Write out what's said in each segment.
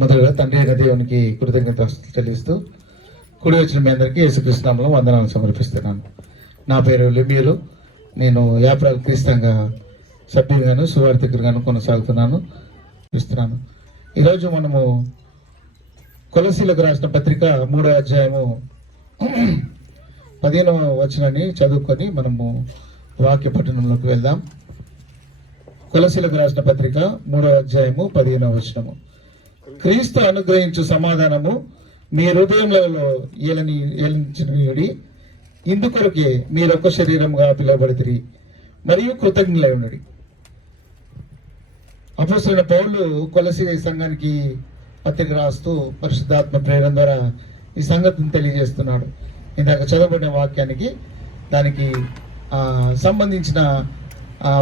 మొదలుగా తండ్రి అయిన దేవునికి కృతజ్ఞత చెల్లిస్తూ కూడి వచ్చిన మీ అందరికీ యేసుక్రీస్తు నామములో వందనాలు సమర్పిస్తున్నాను. నా పేరు లెమీరు. నేను యాప్రాల్ క్రీస్తంగా సభ్యునిగాను సువార్థికుడిగాను కొనసాగుతున్నాను. ఈరోజు మనము కొలసీలకు రాసిన పత్రిక 3వ అధ్యాయము 15వ వచనాన్ని చదువుకొని మనము వాక్య పఠనంలోకి వెళ్దాం. కొలసీలకు రాసిన పత్రిక 3వ అధ్యాయము 15వ వచనము. క్రీస్తు అనుగ్రహించు సమాధానము మీ హృదయములలో ఏలించినయుడి, ఇందుకొరకే మీరొక్క శరీరముగా పిలువబడితిరి మరియు కృతజ్ఞులై ఉన్నది. అపోస్తలుడైన పౌలు కొలసీ సంఘానికి పత్రిక రాస్తూ పరిశుద్ధాత్మ ప్రేరణ ద్వారా ఈ సంగతిని తెలియజేస్తున్నాడు. ఇందాక చదవబడిన వాక్యానికి దానికి సంబంధించిన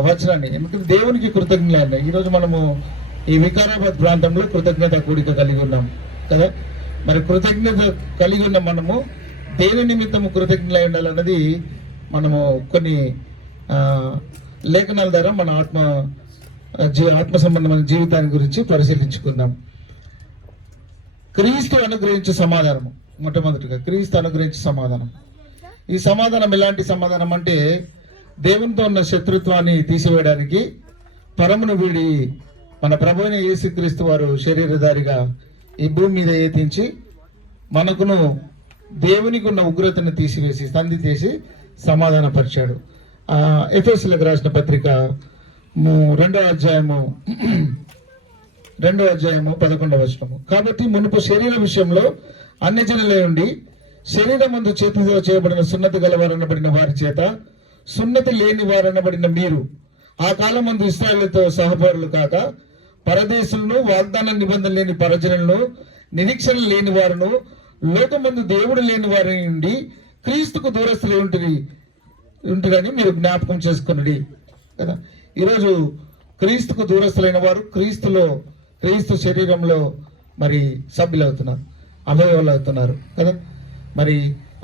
వచనాన్ని, ఎందుకంటే దేవునికి కృతజ్ఞులైన ఈరోజు మనము ఈ వికారాబాద్ ప్రాంతంలో కృతజ్ఞత కూడిక కలిగి ఉన్నాం కదా. మరి కృతజ్ఞత కలిగి ఉన్న మనము దేని నిమిత్తము కృతజ్ఞులై ఉండాలన్నది మనము కొన్ని లేఖనాల ద్వారా మన ఆత్మ సంబంధమైన జీవితాన్ని గురించి పరిశీలించుకుందాం. క్రీస్తు అనుగ్రహించే సమాధానము. మొట్టమొదటిగా క్రీస్తు అనుగ్రహించే సమాధానం. ఈ సమాధానం ఎలాంటి సమాధానం అంటే, దేవునితో ఉన్న శత్రుత్వాన్ని తీసివేయడానికి పరమును వీడి మన ప్రభు అయిన యేసుక్రీస్తు వారు శరీరధారిగా ఈ భూమి మీద ఏతించి మనకును దేవునికి ఉన్న ఉగ్రతను తీసివేసి సంధి చేసి సమాధానపరిచాడు. ఎఫెసీయులకు రాసిన పత్రిక 2వ అధ్యాయము 11వ వచనము. కాబట్టి మునుపు శరీర విషయంలో అన్యజనులై ఉండి శరీరమందు చేతితో చేయబడిన సున్నతి గలవారనబడిన వారి చేత సున్నతి లేని వారనబడిన మీరు ఆ కాలం మందు ఇశ్రాయేలుతో సహపరులు కాక పరదేశులను, వాగ్దాన నిబంధన లేని పరజనులను, నిరీక్షణ లేని వారును, లోకమందు దేవుడు లేని వారి నుండి క్రీస్తుకు దూరస్తులు ఉంటుందని మీరు జ్ఞాపకం చేసుకున్నది కదా. ఈరోజు క్రీస్తుకు దూరస్తులైన వారు క్రీస్తు శరీరంలో మరి సభ్యులు అవుతున్నారు, అవయవాలు అవుతున్నారు కదా. మరి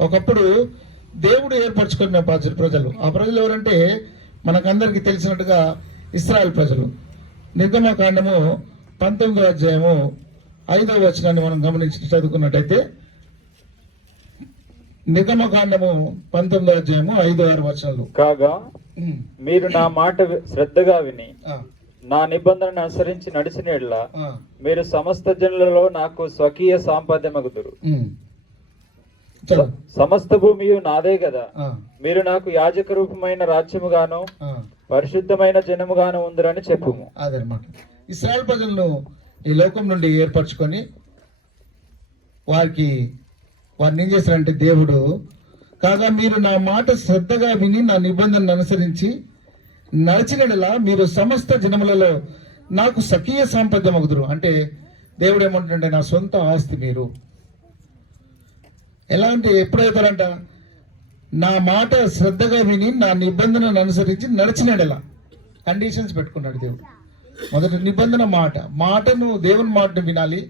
ఒకప్పుడు దేవుడు ఏర్పరచుకున్న ప్రజలు, ఆ ప్రజలు ఎవరంటే మనకందరికీ తెలిసినట్టుగా ఇశ్రాయేల్ ప్రజలు. నిర్గమకాండము 19వ అధ్యాయము 5వ వచనాన్ని మనం గమనించి చదువుకున్నట్టయితే, నిర్గమకాండము 19వ అధ్యాయము 5-6 వచనాలు. కాగా మీరు నా మాట శ్రద్ధగా విని నా నిబంధనను అనుసరించి నడిచిన యెడల మీరు సమస్త జనులలో నాకు స్వకీయ సాంపద్యమగుదురు. సమస్త భూమియు నాదే కదా. మీరు నాకు యాజక రూపమైన రాజ్యముగాను పరిశుద్ధమైన జనముగాను ఉందిరని చెప్పుము. అదనమాట. ఇశ్రాయేల్ ప్రజలను ఈ లోకం నుండి ఏర్పరచుకొని వారిని ఏం చేశారంటే, దేవుడు కాగా మీరు నా మాట శ్రద్ధగా విని నా నిబంధనను అనుసరించి నడిచినలా మీరు సమస్త జనములలో నాకు స్వకీయ సాంపద్యమగుదురు. అంటే దేవుడు ఏమంటుంటే, నా సొంత ఆస్తి మీరు. ఎలా అంటే ఎప్పుడైతారంట, నా మాట శ్రద్ధగా విని నా నిబంధనను అనుసరించి నడిచినడలా కండిషన్స్ పెట్టుకున్నాడు దేవుడు. మొదటి నిబంధన మాటను దేవుని మాటను వినాలి.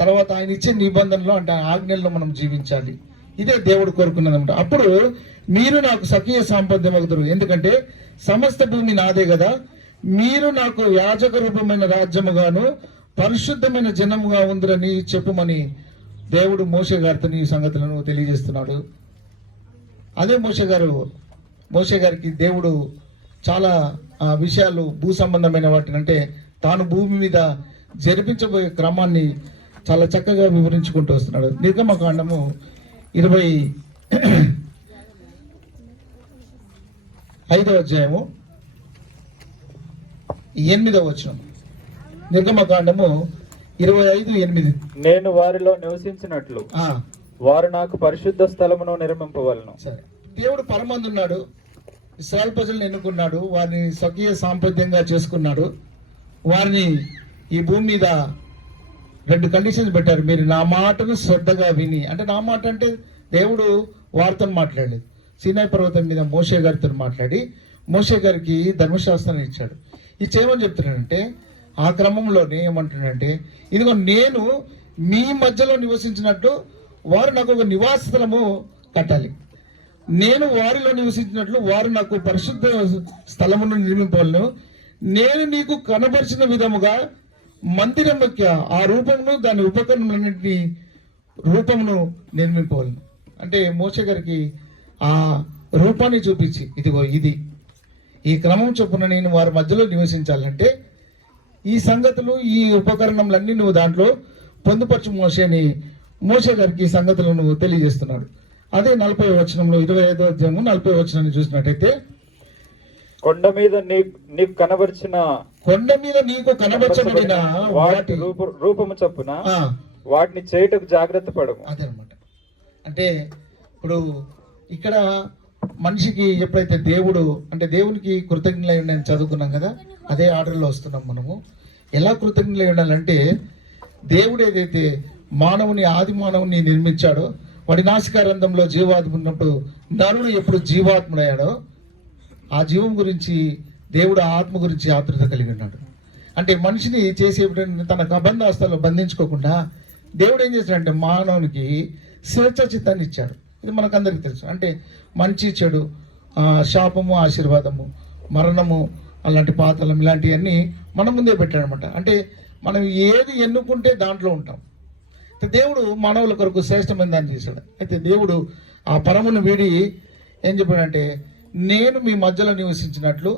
తర్వాత ఆయన ఇచ్చే నిబంధనలో అంటే ఆజ్ఞల్లో మనం జీవించాలి. ఇదే దేవుడు కోరుకున్నదన్నమాట. అప్పుడు మీరు నాకు స్వకీయ సాంపద్యమగుదురు, ఎందుకంటే సమస్త భూమి నాదే కదా. మీరు నాకు యాజక రూపమైన రాజ్యముగాను పరిశుద్ధమైన జనముగా ఉందిరని చెప్పుమని దేవుడు మోషే గారితో ఈ సంగతులను తెలియజేస్తున్నాడు. అదే మోషే గారికి దేవుడు చాలా విషయాలు భూ సంబంధమైన వాటిని, అంటే తాను భూమి మీద జరిపించబోయే క్రమాన్ని చాలా చక్కగా వివరించుకుంటూ వస్తున్నాడు. నిర్గమకాండము 25వ అధ్యాయము 8వ వచనం. నిర్గమకాండము 25:8. నేను వారిలో నివసించినట్లు వారు నాకు పరిశుద్ధ స్థలమును నిర్మింపవలను. సరే, దేవుడు పరమందున్నాడు, ఇశ్రాయేల్ ప్రజలను ఎన్నుకున్నాడు, వారిని స్వకీయ సాంపద్యంగా చేసుకున్నాడు. వారిని ఈ భూమి మీద 2 కండిషన్స్ పెట్టారు. మీరు నా మాటను శ్రద్ధగా విని, అంటే నా మాట అంటే దేవుడు వారితో మాట్లాడలేదు. సీనాయి పర్వతం మీద మోషే గారితో మాట్లాడి మోషే గారికి ధర్మశాస్త్రాన్ని ఇచ్చాడు. ఇచ్చేమని చెప్తున్నాడంటే, ఆ క్రమంలోనే ఏమంటున్నాడంటే, ఇదిగో నేను మీ మధ్యలో నివసించినట్టు వారు నాకు ఒక నివాస స్థలము కట్టాలి, నేను వారిలో నివసించినట్లు వారు నాకు పరిశుద్ధ స్థలమును నిర్మింపవలను, నేను నీకు కనబరిచిన విధముగా మందిరం యొక్క ఆ రూపమును దాని ఉపకరణములన్నింటినీ రూపమును నిర్మింపవలను. అంటే మోషే గారికి ఆ రూపాన్ని చూపించి, ఇదిగో ఇది ఈ క్రమం చొప్పున నేను వారి మధ్యలో నివసించాలంటే ఈ సంగతులు ఈ ఉపకరణములన్నీ నువ్వు దాంట్లో పొందుపరచు మోషే గారికి ఈ సంగతులను తెలియజేస్తున్నాడు. అదే 40వ వచనంలో 25వ అధ్యాయము 40వ వచనాన్ని చూసినట్టయితే, కొండ మీద నీకు కనబరిచిన వాటి రూపము చొప్పున వాటిని చేయుటకు జాగ్రత్త పడము. అదనమాట. అంటే ఇప్పుడు ఇక్కడ మనిషికి ఎప్పుడైతే దేవుడు అంటే దేవునికి కృతజ్ఞులై ఉండాలని చదువుకున్నాం కదా, అదే ఆర్డర్లో వస్తున్నాం మనము. ఎలా కృతజ్ఞులై ఉండాలంటే, దేవుడు ఏదైతే మానవుని ఆది మానవుని నిర్మించాడో, వాడి నాసికారంధంలో జీవాత్మ ఉన్నప్పుడు నరుడు ఎప్పుడు జీవాత్ముడయ్యాడో ఆ జీవం గురించి దేవుడు ఆత్మ గురించి ఆతృత కలిగి ఉన్నాడు. అంటే మనిషిని చేసే తన కబంధాస్తాల్లో బంధించుకోకుండా దేవుడు ఏం చేశాడంటే మానవునికి స్వేచ్ఛ చిత్తాన్ని ఇచ్చాడు. ఇది మనకందరికీ తెలుసు. అంటే మంచి చెడు, శాపము ఆశీర్వాదము, మరణము అలాంటి పాతలం ఇలాంటివన్నీ మన ముందే పెట్టాడు అనమాట. అంటే మనం ఏది ఎన్నుకుంటే దాంట్లో ఉంటాం. దేవుడు మానవుల కొరకు శ్రేష్టమైన దాన్ని చేశాడు. అయితే దేవుడు ఆ పరమును వీడి ఏం చెప్పాడంటే, నేను మీ మధ్యలో నివసించినట్లు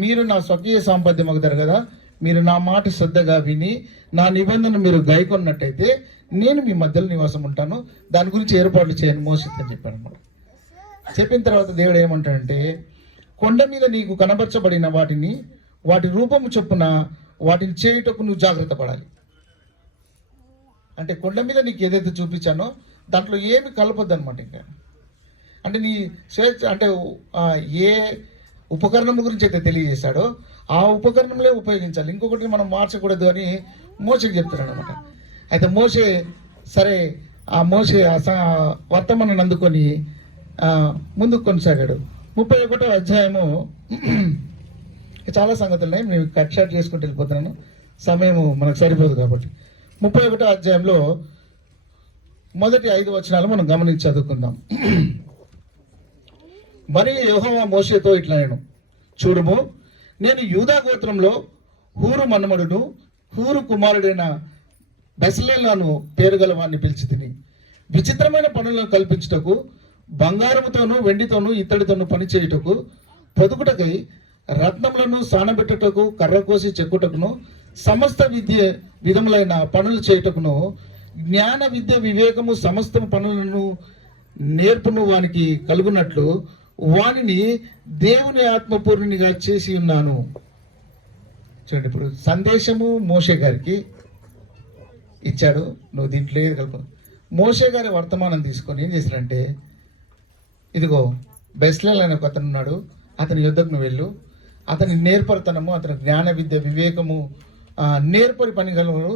మీరు నా స్వకీయ సాంపద్యమకు కదా, మీరు నా మాట శ్రద్ధగా విని నా నిబంధన మీరు గైకొన్నట్టయితే నేను మీ మధ్యలో నివాసం ఉంటాను, దాని గురించి ఏర్పాట్లు చేయని మోసే అని చెప్పాడు అన్నమాట. చెప్పిన తర్వాత దేవుడు ఏమంటాడంటే, కొండ మీద నీకు కనబరచబడిన వాటి రూపము చొప్పున వాటిని చేయుటకు నువ్వు జాగ్రత్త పడాలి. అంటే కొండ మీద నీకు ఏదైతే చూపించానో దాంట్లో ఏమి కలపొద్దు అనమాట. ఇంకా అంటే నీ స్వేచ్ఛ అంటే ఏ ఉపకరణం గురించి అయితే తెలియజేశాడో ఆ ఉపకరణంలో ఉపయోగించాలి, ఇంకొకటి మనం మార్చకూడదు అని మోషేకి చెప్తున్నాడు అనమాట. అయితే మోషే సరే ఆ వర్తమానాన్ని అందుకొని ముందుకు కొనసాగాడు. 31వ అధ్యాయము చాలా సంగతులు ఉన్నాయి, నేను కట్ షాట్ చేసుకుంటూ వెళ్ళిపోతున్నాను, సమయం మనకు సరిపోదు కాబట్టి. 31వ అధ్యాయంలో మొదటి 5 వచనాలు మనం గమనించి చదువుకుందాం. మరియు యెహోవా మోషేతో ఇట్లా నేను, చూడుము, నేను యూదా గోత్రంలో హూరు మన్మడును హూరు కుమారుడైన బెసలేలను పేరు గలవాన్ని పిలిచి తిని విచిత్రమైన పనులను కల్పించుటకు, బంగారముతోనూ వెండితోనూ ఇత్తడితోనూ పని చేయుటకు, పొదుపుటకై రత్నములను సానబెట్టుటకు, కర్ర కోసి చెక్కుటకును, సమస్త విధములైన పనులు చేయుటకును, జ్ఞాన విద్య వివేకము సమస్త పనులను నేర్పును వానికి కలుగునట్లు వానిని దేవుని ఆత్మపూర్ణిగా చేసి ఉన్నాను. చూడండి, ఇప్పుడు సందేశము మోషే గారికి ఇచ్చాడు, నువ్వు దీంట్లో ఏది కలుపు. మోషే గారి వర్తమానం తీసుకొని ఏం చేశాడంటే, ఇదిగో బెస్లేల్ అనే ఒక అతను ఉన్నాడు, అతని యుద్ధకు నువ్వు వెళ్ళు, అతని నేర్పరితనము, అతని జ్ఞాన విద్య వివేకము నేర్పరి పని గలవాడు,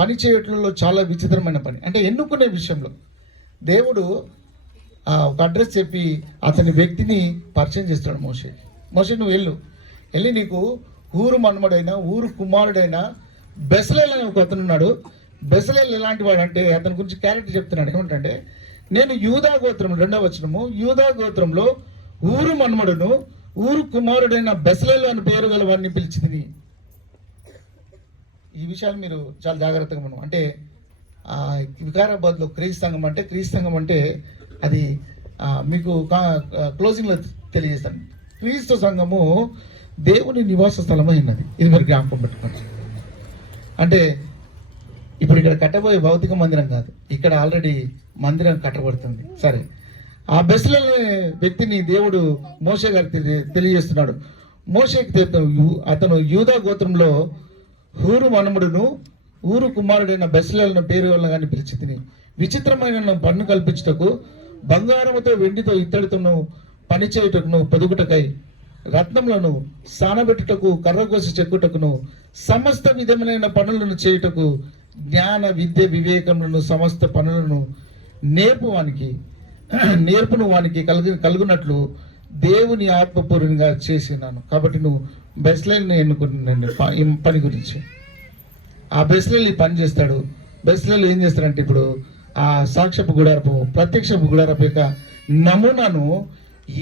పని చేయట్లలో చాలా విచిత్రమైన పని. అంటే ఎన్నుకునే విషయంలో దేవుడు ఒక అడ్రస్ చెప్పి అతని వ్యక్తిని పరిచయం చేస్తాడు మోషే నువ్వు వెళ్ళి నీకు ఊరు మన్మడైన ఊరు కుమారుడైన బెసలేల్ అనే ఒక అతను ఉన్నాడు. బెసలేల్ ఎలాంటి వాడు అంటే అతని గురించి క్యారెక్టర్ చెప్తున్నాడు. ఏమంటే, నేను యూదా గోత్రం 2వ వచనము, యూదా గోత్రంలో ఊరు మన్మడును ఊరు కుమారుడైన బెసలేల్ అని పేరు గల వాడిని పిలిచి తిని. ఈ విషయాలు మీరు చాలా జాగ్రత్తగా మనం అంటే వికారాబాద్లో క్రీస్తు సంఘం అంటే అది మీకు క్లోజింగ్లో తెలియజేస్తాను. క్రీస్తు సంఘము దేవుని నివాస స్థలమైనది, ఇది మీరు జ్ఞాపకం పెట్టుకోండి. అంటే ఇప్పుడు ఇక్కడ కట్టబోయే భౌతిక మందిరం కాదు, ఇక్కడ ఆల్రెడీ మందిరం కట్టబడుతుంది. సరే, ఆ బెసలేల్ వ్యక్తిని దేవుడు మోషే గారికి తెలియజేస్తున్నాడు. మోషేకి అతను యూదా గోత్రంలో హూరు మనుమడును ఊరు కుమారుడైన బెసలేలను పేరు వల్ల కానీ పిలిచి తిని విచిత్రమైన పన్ను కల్పించుటకు, బంగారముతో వెండితో ఇత్తడితోను పని చేయుటకును, పొదుగుటకై రత్నములను సానబెట్టుటకు, కర్రకోసి చెక్కుటకును, సమస్త విధమైన పనులను చేయుటకు, జ్ఞాన విద్య వివేకములను సమస్త పనులను నేర్పును వానికి కలుగునట్లు దేవుని ఆత్మపూర్ణంగా చేసినాను. కాబట్టి నువ్వు బెస్లేల్ని ఎన్నుకుంటున్నాను ఈ పని గురించి. ఆ బెస్లేల్ ఈ పని చేస్తాడు. బెస్లేల్ ఏం చేస్తాడంటే, ఇప్పుడు ఆ సాక్ష్యపు గుడారపు ప్రత్యక్షపు గుడారపు యొక్క నమూనాను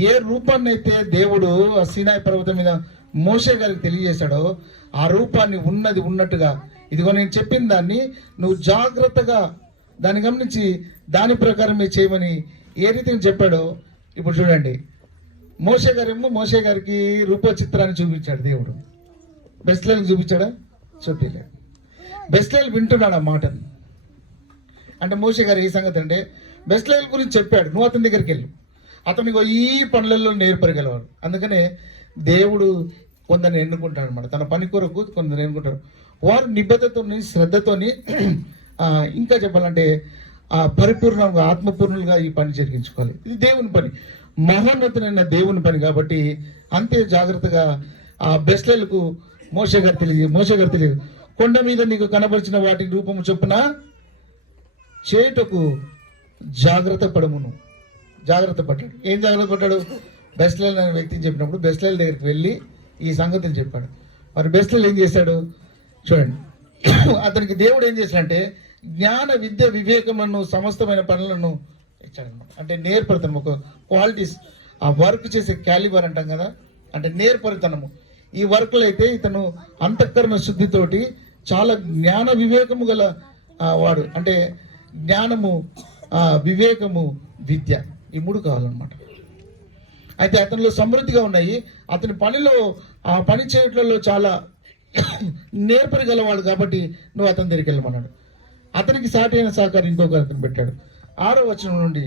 ఏ రూపాన్ని అయితే దేవుడు ఆ సీనాయి పర్వతం మీద మోషే గారికి తెలియజేశాడో ఆ రూపాన్ని ఉన్నది ఉన్నట్టుగా, ఇదిగో నేను చెప్పిన దాన్ని నువ్వు జాగ్రత్తగా దాన్ని గమనించి దాని ప్రకారమే చేయమని ఏ రీతిని చెప్పాడో ఇప్పుడు చూడండి. మోషే గారికి రూపచిత్రాన్ని చూపించాడు దేవుడు. బెస్లేలు చూపించాడా? చూపించలేదు. బెస్లేలు వింటున్నాడు ఆ మాటను. అంటే మోషే గారు ఈ సంగతి అంటే బెస్లేలు గురించి చెప్పాడు, నువ్వు అతని దగ్గరికి వెళ్ళు, అతనికి ఈ పనులలో నేర్పరగలవాడు. అందుకనే దేవుడు కొందరిని ఎన్నుకుంటాడు అనమాట, తన పని కొరకు కొందరు ఎన్నుకుంటారు. వారు నిబద్ధతోని శ్రద్ధతోని ఇంకా చెప్పాలంటే పరిపూర్ణంగా ఆత్మపూర్ణులుగా ఈ పని జరిగించుకోవాలి. ఇది దేవుని పని, మహోన్నతులైన దేవుని పని కాబట్టి అంతే జాగ్రత్తగా ఆ బెస్లేలకు మోషే గారు తెలియదు. కొండ మీద నీకు కనబరిచిన వాటికి రూపము చొప్పున చేయుటకు జాగ్రత్త పడతాడు. ఏం జాగ్రత్త పడ్డాడు? బెస్లేల్ అనే వ్యక్తిని చెప్పినప్పుడు బెస్లేల్ దగ్గరికి వెళ్ళి ఈ సంగతిని చెప్పాడు. మరి బెస్లేల్ ఏం చేశాడు చూడండి. అతనికి దేవుడు ఏం చేశాడంటే జ్ఞాన విద్య వివేకమును సమస్తమైన పనులను ఇచ్చాడనమాట. అంటే నేర్పరితనం, ఒక క్వాలిటీస్, ఆ వర్క్ చేసే క్యాలిబర్ అంటాం కదా, అంటే నేర్పరితనము. ఈ వర్క్లో అయితే ఇతను అంతఃకరణ శుద్ధితోటి చాలా జ్ఞాన వివేకము గల వాడు. అంటే జ్ఞానము, వివేకము, విద్య, ఈ మూడు కావాలన్నమాట. అయితే అతనిలో సమృద్ధిగా ఉన్నాయి. అతని పనిలో ఆ పని చేయట్లలో చాలా నేర్పరగలవాడు కాబట్టి నువ్వు అతని దగ్గరికి వెళ్ళమన్నాడు. అతనికి సాటి అయిన సహకారం ఇంకొక అతను పెట్టాడు. 6వ వచనం నుండి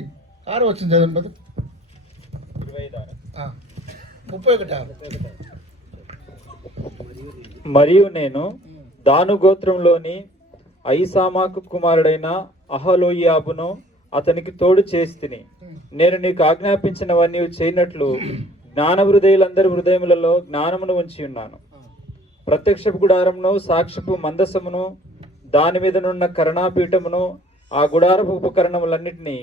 6వ వచనం చదవండి. 31. మరియు నేను దాను గోత్రంలోని ఐసామాకు కుమారుడైన అహలోయాబును అతనికి తోడు చేస్తిని. నేను నీకు ఆజ్ఞాపించినవన్నీ చేయనట్లు జ్ఞాన హృదయులందరి హృదయములలో జ్ఞానమును ఉంచి ఉన్నాను. ప్రత్యక్షపు గుడారమును, సాక్ష్యపు మందసమును, దాని మీదనున్న కరుణాపీఠమును, ఆ గుడారపు ఉపకరణములన్నిటినీ,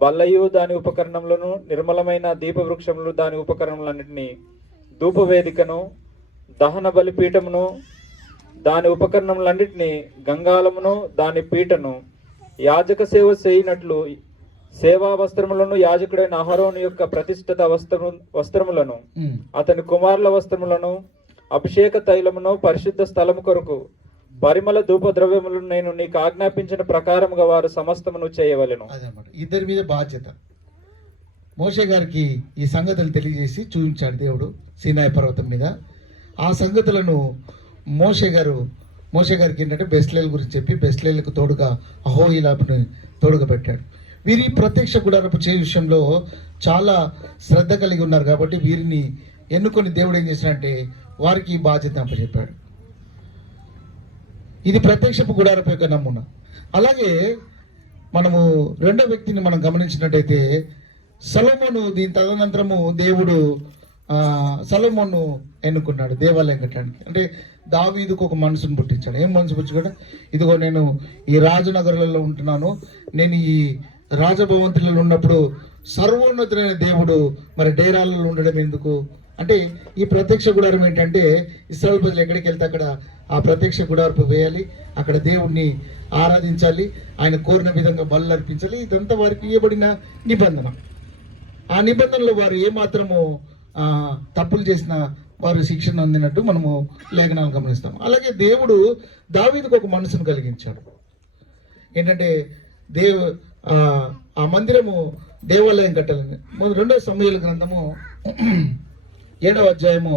బల్లయు దాని ఉపకరణములను, నిర్మలమైన దీపవృక్షములు దాని ఉపకరణములన్నిటినీ, ధూపవేదికను, దహన బలిపీఠమును దాని ఉపకరణములన్నిటినీ, గంగాళమును దాని పీటను, యాజక సేవ చేయనట్లు సేవా వస్త్రములను, యాజకుడైన అహరోను యొక్క ప్రతిష్ఠిత వస్త్రములను, అతని కుమారుల వస్త్రములను, అభిషేక తైలమును, పరిశుద్ధ స్థలము కొరకు పరిమళ ధూప ద్రవ్యములను నేను నీకు ఆజ్ఞాపించిన ప్రకారముగా వారు సమస్తమును చేయవలెను. అదనమాట ఇద్దరి మీద బాధ్యత. మోషే గారికి ఈ సంగతులు తెలియజేసి చూపించాడు దేవుడు సీనాయి పర్వతం మీద. ఆ సంగతులను మోషే గారికి ఏంటంటే బెస్లేల్ గురించి చెప్పి బెస్లేల్కు తోడుగా అహోయిలాబుని తోడుగా పెట్టాడు. వీరి ప్రత్యక్ష గుడారపు చేయ విషయంలో చాలా శ్రద్ధ కలిగి ఉన్నారు కాబట్టి వీరిని ఎన్నుకొని దేవుడు ఏం చేశాడంటే వారికి ఈ బాధ్యత అప్పచెప్పాడు. ఇది ప్రత్యక్షపు గుడారపు యొక్క నమూనా. అలాగే మనము రెండో వ్యక్తిని మనం గమనించినట్టయితే సొలొమోను, దీని తదనంతరము దేవుడు సొలొమోను ఎన్నుకున్నాడు దేవాలయం కట్టడానికి. అంటే దావీదుకు ఒక మనసును పుట్టించాడు. ఏం మనసు పుట్టించాడు? ఇదిగో నేను ఈ రాజనగరాలలో ఉంటున్నాను, నేను ఈ రాజభవంతులలో ఉన్నప్పుడు సర్వోన్నతుడైన దేవుడు మరి డేరాలలో ఉండడం ఎందుకు అంటే ఈ ప్రత్యక్ష గుడారం ఏంటంటే ఇశ్రాయేలు ప్రజలు ఎక్కడికి వెళ్తే అక్కడ ఆ ప్రత్యక్ష గుడారపు వేయాలి, అక్కడ దేవుణ్ణి ఆరాధించాలి, ఆయన కోరిన విధంగా బలు అర్పించాలి. ఇదంతా వారికి ఇవ్వబడిన నిబంధన. ఆ నిబంధనలో వారు ఏమాత్రము తప్పులు చేసిన వారు శిక్షణ అందినట్టు మనము లేఖనాలు గమనిస్తాం. అలాగే దేవుడు దావీదుకు ఒక మనసును కలిగించాడు. ఏంటంటే ఆ మందిరము దేవాలయం కట్టాలని. 2వ సమూయేలు గ్రంథము 7వ అధ్యాయము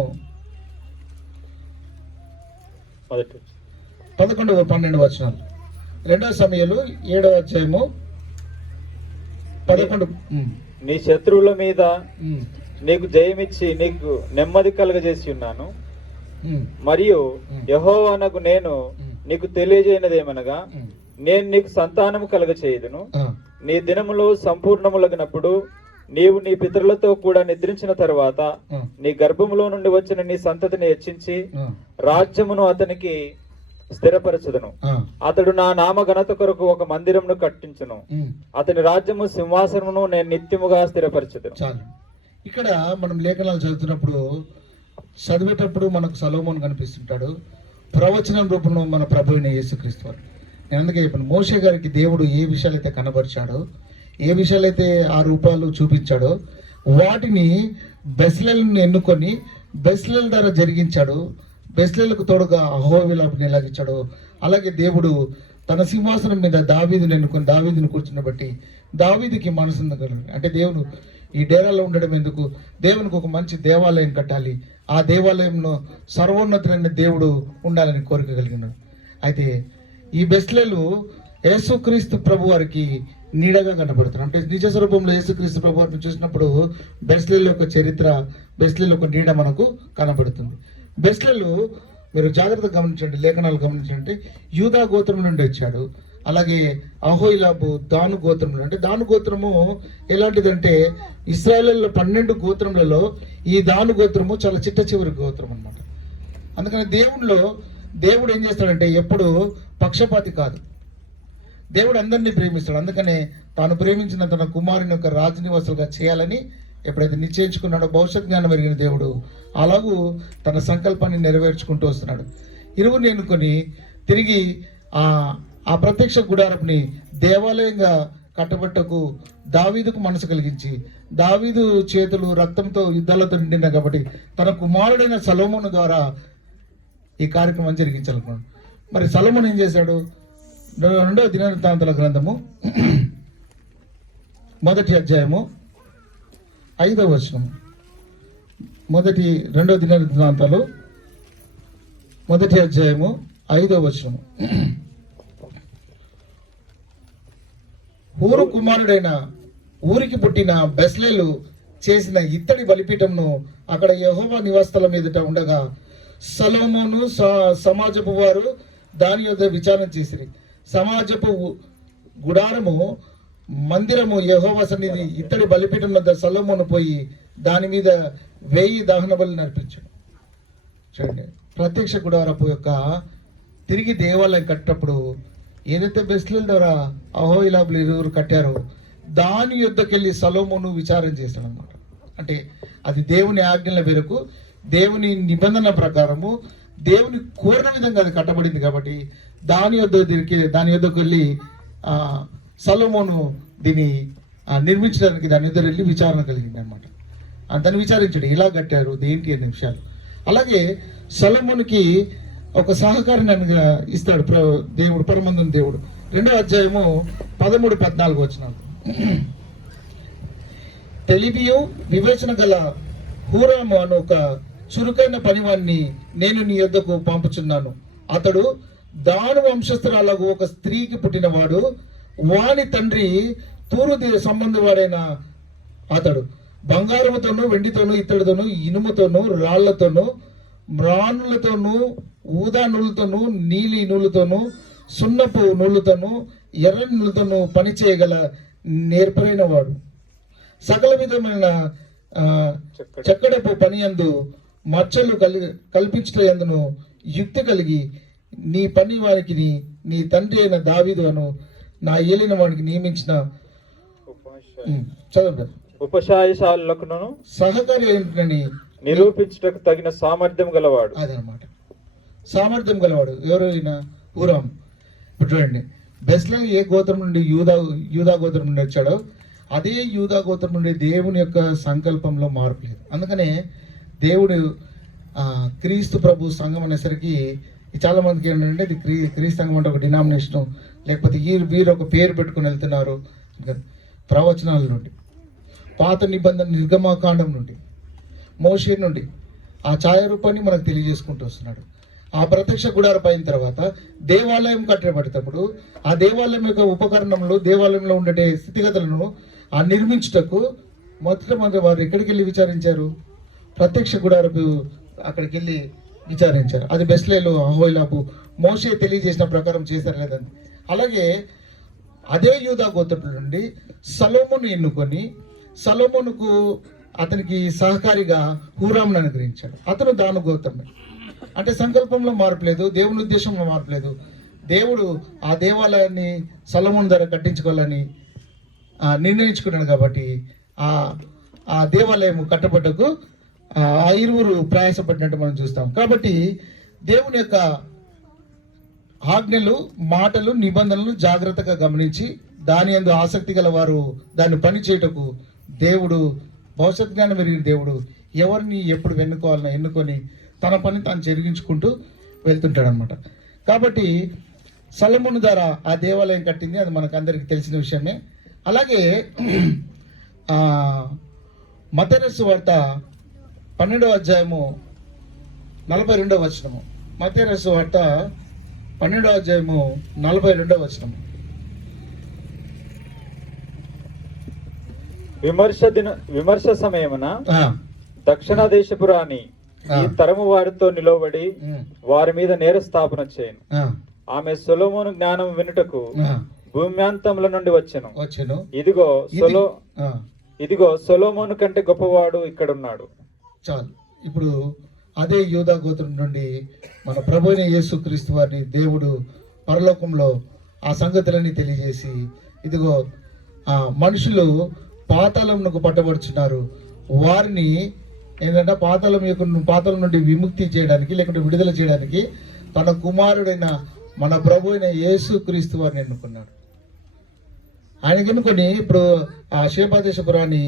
11, 12 వచనాలు. 2వ సమూయేలు 7వ అధ్యాయము 11. నీ శత్రువుల మీద నీకు జయమిచ్చి నీకు నెమ్మది కలుగజేసి ఉన్నాను. మరియు యెహోవానగు నేను నీకు తెలియజేయనదేమనగా, నేను నీకు సంతానము కలుగచేయుదును. నీ దినములు సంపూర్ణములగినప్పుడు నీవు నీ పితరులతో కూడా నిద్రించిన తరువాత నీ గర్భములో నుండి వచ్చిన నీ సంతతిని హెచ్చించి రాజ్యమును అతనికి స్థిరపరచుదును. అతడు నా నామ ఘనత కొరకు ఒక మందిరమును కట్టించును. అతని రాజ్యము సింహాసనమును నేను నిత్యముగా స్థిరపరచుదును. చాలు. ఇక్కడ మనం లేఖనాలు చదివేటప్పుడు మనకు సొలొమోను కనిపిస్తుంటాడు, ప్రవచనం రూపంలో మన ప్రభు అయిన యేసుక్రీస్తు వారు. నేను అందుకే చెప్పాను, మోషే గారికి దేవుడు ఏ విషయాలైతే కనబరిచాడో, ఏ విషయాలైతే ఆ రూపాలు చూపించాడో వాటిని బెస్లేలును ఎన్నుకొని బెస్లేల్ ద్వారా జరిగించాడు, బెస్లేలకు తోడుగా అహోవిలాపుని ఎలాగించాడు, అలాగే దేవుడు తన సింహాసనం మీద దావీదుని ఎన్నుకొని దావీదుని కూర్చున్నబట్టి దావీదుకి మనసు కలిగి, అంటే దేవుడు ఈ డేరాలో ఉండడం ఎందుకు, దేవునికి ఒక మంచి దేవాలయం కట్టాలి, ఆ దేవాలయంలో సర్వోన్నతులైన దేవుడు ఉండాలని కోరిక కలిగినాడు. అయితే ఈ బెస్లేలు యేసుక్రీస్తు ప్రభు వారికి నీడగా కనబడుతున్నారు. అంటే నిజ స్వరూపంలో యేసుక్రీస్తు ప్రభు వారిని చూసినప్పుడు బెస్లేల్ యొక్క చరిత్ర, బెస్లేల్ యొక్క నీడ మనకు కనబడుతుంది. బెస్లేలు మీరు జాగ్రత్తగా గమనించండి, లేఖనాలు గమనించండి, యూదా గోత్రం నుండి వచ్చాడు. అలాగే అహోయిలాబు దాను గోత్రం నుండి, అంటే దాను గోత్రము ఎలాంటిదంటే ఇశ్రాయేలులో 12 గోత్రములలో ఈ దాను గోత్రము చాలా చిట్ట చివరి గోత్రం అన్నమాట. అందుకని దేవుడు ఏం చేస్తాడంటే ఎప్పుడు పక్షపాతి కాదు, దేవుడు అందరినీ ప్రేమిస్తాడు. అందుకనే తాను ప్రేమించిన తన కుమారుని యొక్క రాజనివాసులుగా చేయాలని ఎప్పుడైతే నిశ్చయించుకున్నాడో, భవిష్యత్ జ్ఞానం పెరిగిన దేవుడు అలాగూ తన సంకల్పాన్ని నెరవేర్చుకుంటూ వస్తున్నాడు. ఇరువురిని ఎన్నుకొని తిరిగి ఆ ప్రత్యక్ష గుడారపుని దేవాలయంగా కట్టబట్టకు దావీదుకు మనసు కలిగించి, దావీదు చేతులు రక్తంతో యుద్ధాలతో నిండిన కాబట్టి తన కుమారుడైన సొలొమోను ద్వారా ఈ కార్యక్రమం జరిగించాలనుకున్నాడు. మరి సొలొమోను ఏం చేశాడు? 2వ దినవృత్తాంతాల గ్రంథము 1వ అధ్యాయము 5వ వచనం. 2వ దినవృత్తాంతాలు 1వ అధ్యాయము 5వ వచనం. ఊరు కుమారుడైన ఊరికి పుట్టిన బెస్లేలు చేసిన ఇత్తడి బలిపీఠంను అక్కడ యెహోవా నివాసస్థల మీదట ఉండగా సొలొమోను సమాజపు వారు దాని యొద్ద విచారణ చేసిరి. సమాజపు గుడారము మందిరము యెహోవా సన్నిధి ఇత్తడి బలిపీఠం వద్ద సొలొమోను పోయి దాని మీద 1000 దహన బలి నర్పించాడు. చూడండి, ప్రత్యక్ష గుడారపు యొక్క తిరిగి దేవాలయం కట్టినప్పుడు ఏదైతే బెస్లేల్ ద్వారా అహోయిలాబులు ఇరువురు కట్టారో దాని యుద్ధకెళ్ళి సొలొమోను విచారం చేస్తాడు అన్నమాట. అంటే అది దేవుని ఆజ్ఞల మేరకు, దేవుని నిబంధన ప్రకారము, దేవుని కోరిన విధంగా అది కట్టబడింది కాబట్టి దాని యొద్దకు వెళ్ళి సొలొమోను దీన్ని నిర్మించడానికి దాని యొద్ద వెళ్ళి విచారణ కలిగింది అనమాట. దాన్ని విచారించాడు, ఇలా కట్టారు దేంటి అనే విషయాలు. అలాగే సొలొమోనుకి ఒక సహకారిని ఇస్తాడు దేవుడు, పరమందుని దేవుడు. 2వ అధ్యాయము 13-14 వచనాలు. తెలివియు వివేచన గల హూరాము అను ఒక చురుకైన పనివాణ్ణి నేను నీ యొద్దకు పంపుచున్నాను. అతడు దాను వంశస్థురాలకు ఒక స్త్రీకి పుట్టినవాడు. వాని తండ్రి తూరు సంబంధవాడైన అతడు బంగారముతోనూ వెండితోనూ ఇత్తడితోనూ ఇనుముతోనూ రాళ్లతోనూ మ్రానులతోనూ ఊదా నూలుతోనూ నీలి నూలుతోనూ సున్నపు నూలుతోనూ ఎర్రని నూలుతోనూ పని చేయగల నేర్పరైన వాడు. సకల విధమైన చెక్కడపు పని యందు మచ్చలు కల్పించటందును యుక్తి కలిగి నీ పని వారికి నీ తండ్రి అయిన దావీదు అను నా ఏలిన వాడికి నియమించిన చదవండి ఉపశాయశాలకు సహకారి ఏంటని నిరూపించుటకు తగిన సామర్థ్యం గలవాడు. అదనమాట, సామర్థ్యం గలవాడు. ఎవరైనా హూరాం. ఇప్పుడు చూడండి, బెస్లేల్ ఏ గోత్రం నుండి యూదా గోత్రం నుండి వచ్చాడో అదే యూదా గోత్రం నుండి దేవుని యొక్క సంకల్పంలో మార్పు లేదు. అందుకనే దేవుడు క్రీస్తు ప్రభు సంఘం అనేసరికి చాలా మందికి ఏంటంటే ఇది క్రీస్తు సంఘం అంటే ఒక డినామినేషను, లేకపోతే వీరు ఒక పేరు పెట్టుకుని వెళ్తున్నారు. ప్రవచనాల నుండి, పాత నిబంధన నిర్గమాకాండం నుండి, మోషే నుండి ఆ ఛాయారూపాన్ని మనకు తెలియజేసుకుంటూ వస్తున్నాడు. ఆ ప్రత్యక్ష గుడారం అయిన తర్వాత దేవాలయం కట్టబడేటప్పుడు ఆ దేవాలయం యొక్క ఉపకరణములు, దేవాలయంలో ఉండే స్థితిగతులను నిర్మించుటకు మొదటి వారు ఎక్కడికి వెళ్ళి విచారించారు? ప్రత్యక్ష గుడారపు అక్కడికి వెళ్ళి విచారించారు. అది బెస్లేలు అహోయిలాబు మోషే తెలియజేసిన ప్రకారం చేశారు లేదండి. అలాగే అదే యూదా గోత్రం నుండి సొలొమోను ఎన్నుకొని సొలొమోనుకు అతనికి సహకారిగా హూరామును అనుగ్రహించాడు. అతను దాను గోత్రమే. అంటే సంకల్పంలో మార్పులేదు, దేవుని ఉద్దేశంలో మార్పులేదు. దేవుడు ఆ దేవాలయాన్ని సొలొమోను ద్వారా కట్టించుకోవాలని నిర్ణయించుకున్నాడు కాబట్టి ఆ దేవాలయం కట్టబడ్డకు ఆ ఇరువురు ప్రయాసపడినట్టు మనం చూస్తాం. కాబట్టి దేవుని యొక్క ఆజ్ఞలు, మాటలు, నిబంధనలు జాగ్రత్తగా గమనించి దాని యందు ఆసక్తి గల వారు దాన్ని పని చేయుటకు దేవుడు, భవిష్యత్ జ్ఞానం పెరిగిన దేవుడు ఎవరిని ఎప్పుడు వెన్నుకోవాలన్నా ఎన్నుకొని తన పని తాను జరిగించుకుంటూ వెళ్తుంటాడు అనమాట. కాబట్టి సొలొమోను ద్వారా ఆ దేవాలయం కట్టింది, అది మనకు అందరికీ తెలిసిన విషయమే. అలాగే మత్తయి సువార్త 12వ అధ్యాయము 42వ వచనము. మత్తయి సువార్త 12వ అధ్యాయము 42వ వచనము. విమర్శ సమయమున ఆ, దక్షిణ దేశపు రాణి ఈ తరము వారితో నిలవబడి వారి మీద నేర స్థాపన చేయను. ఆ, ఆమె సొలొమోను జ్ఞానం వినుటకు ఆ, భూమ్యాంతముల నుండి వచ్చెను. వచ్చాను. ఇదిగో సొలొమోను కంటే గొప్పవాడు ఇక్కడ ఉన్నాడు. చాలు. ఇప్పుడు అదే యూదా గోత్రం నుండి మన ప్రభు అయిన యేసుక్రీస్తు వారిని దేవుడు పరలోకంలో ఆ సంగతులన్నీ తెలియజేసి, ఇదిగో మనుషులు పాతాళమునకు పట్టబడుచున్నారు, వారిని ఏంటంటే పాతాళం నుండి విముక్తి చేయడానికి లేకుంటే విడుదల చేయడానికి తన కుమారుడైన మన ప్రభు అయిన యేసుక్రీస్తు వారిని ఎన్నుకున్నాడు. ఆయనకి ఎన్నుకొని ఇప్పుడు ఆ శేపాదేశపురాన్ని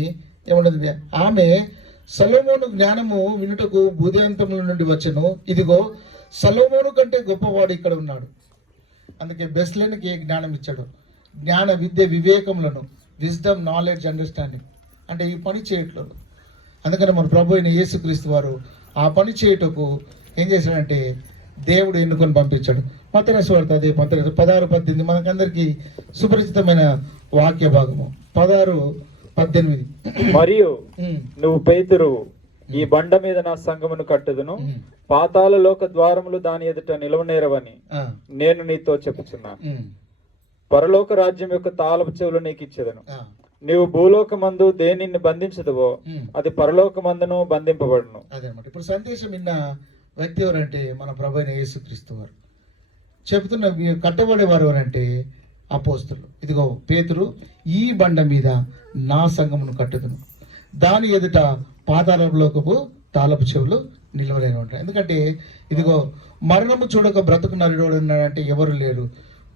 ఏమంటుంది, ఆమె సొలొమోను జ్ఞానము వినుటకు భూదేంతముల నుండి వచ్చెను, ఇదిగో సొలొమోను కంటే గొప్పవాడు ఇక్కడ ఉన్నాడు. అందుకే బెస్లేనికి జ్ఞానం ఇచ్చాడు, జ్ఞాన విద్య వివేకములను, విజ్డమ్, నాలెడ్జ్, అండర్స్టాండింగ్. అంటే ఈ పని చేయట్లేదు. అందుకని మన ప్రభు అయిన యేసుక్రీస్తు వారు ఆ పని చేయుటకు ఏం చేశాడంటే దేవుడు ఎన్నుకొని పంపించాడు. మత్తయి సువార్త అదే 16-18 మనకందరికీ సుపరిచితమైన వాక్య భాగము. 16-18. మరియు నువ్వు పేతురువు, ఈ బండ మీద నా సంఘమును కట్టుదును, పాతాళ లోక ద్వారములు దాని ఎదుట నిలవనేరవని నేను నీతో చెప్పుచున్నాను. పరలోక రాజ్యం యొక్క తాళపు చెవులు నీకు ఇచ్చేదను. నీవు భూలోకమందు దేనిని బంధించదువో అది పరలోకమందును బంధింపబడును. అదనమాట. ఇప్పుడు సందేశం విన్న వ్యక్తి ఎవరంటే మన ప్రభు అయిన యేసుక్రీస్తు వారు. చెబుతున్న కట్టబడేవారు ఎవరంటే అపోస్తులు. ఇదిగో పేతురు, ఈ బండ మీద నా సంఘమును కట్టుదును, దాని ఎదుట పాతాళలోకపు తాళపు చెవులు నిలవలేని ఉంటాయి. ఎందుకంటే ఇదిగో మరణము చూడక బ్రతుకు నరుడు ఉన్నాడంటే ఎవరు లేరు.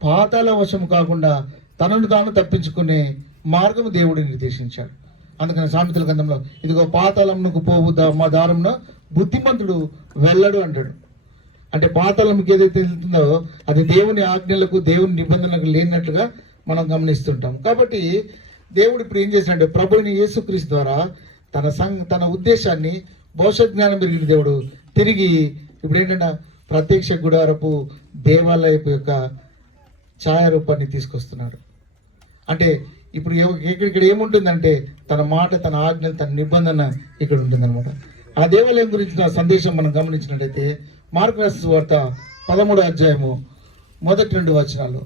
పాతాళ వశము కాకుండా తనను తాను తప్పించుకునే మార్గము దేవుడు నిర్దేశించాడు. అందుకని సామెతల గ్రంథంలో ఇదిగో పాతాళమునకు పోవు మా దారంలో బుద్ధిమంతుడు వెళ్ళడు అంటాడు. అంటే పాతాళంకి ఏదైతే వెళ్తుందో అది దేవుని ఆజ్ఞలకు దేవుని నిబంధనలకు లేనట్లుగా మనం గమనిస్తుంటాం. కాబట్టి దేవుడు ఇప్పుడు ఏం చేశాడంటే ప్రభువుని యేసుక్రీస్తు ద్వారా తన ఉద్దేశాన్ని భవిష్యత్ జ్ఞానం పెరిగిన దేవుడు తిరిగి ఇప్పుడు ఏంటంటే ప్రత్యక్ష గుడారపు దేవాలయపు యొక్క ఛాయారూపాన్ని తీసుకొస్తున్నాడు. అంటే ఇప్పుడు ఇక్కడ ఏముంటుందంటే తన మాట, తన ఆజ్ఞలు, తన నిబంధన ఇక్కడ ఉంటుందన్నమాట. ఆ దేవాలయం గురించిన సందేశం మనం గమనించినట్లయితే మార్కు రాసిన సువార్త 13వ అధ్యాయము 1-2 వచనాలు.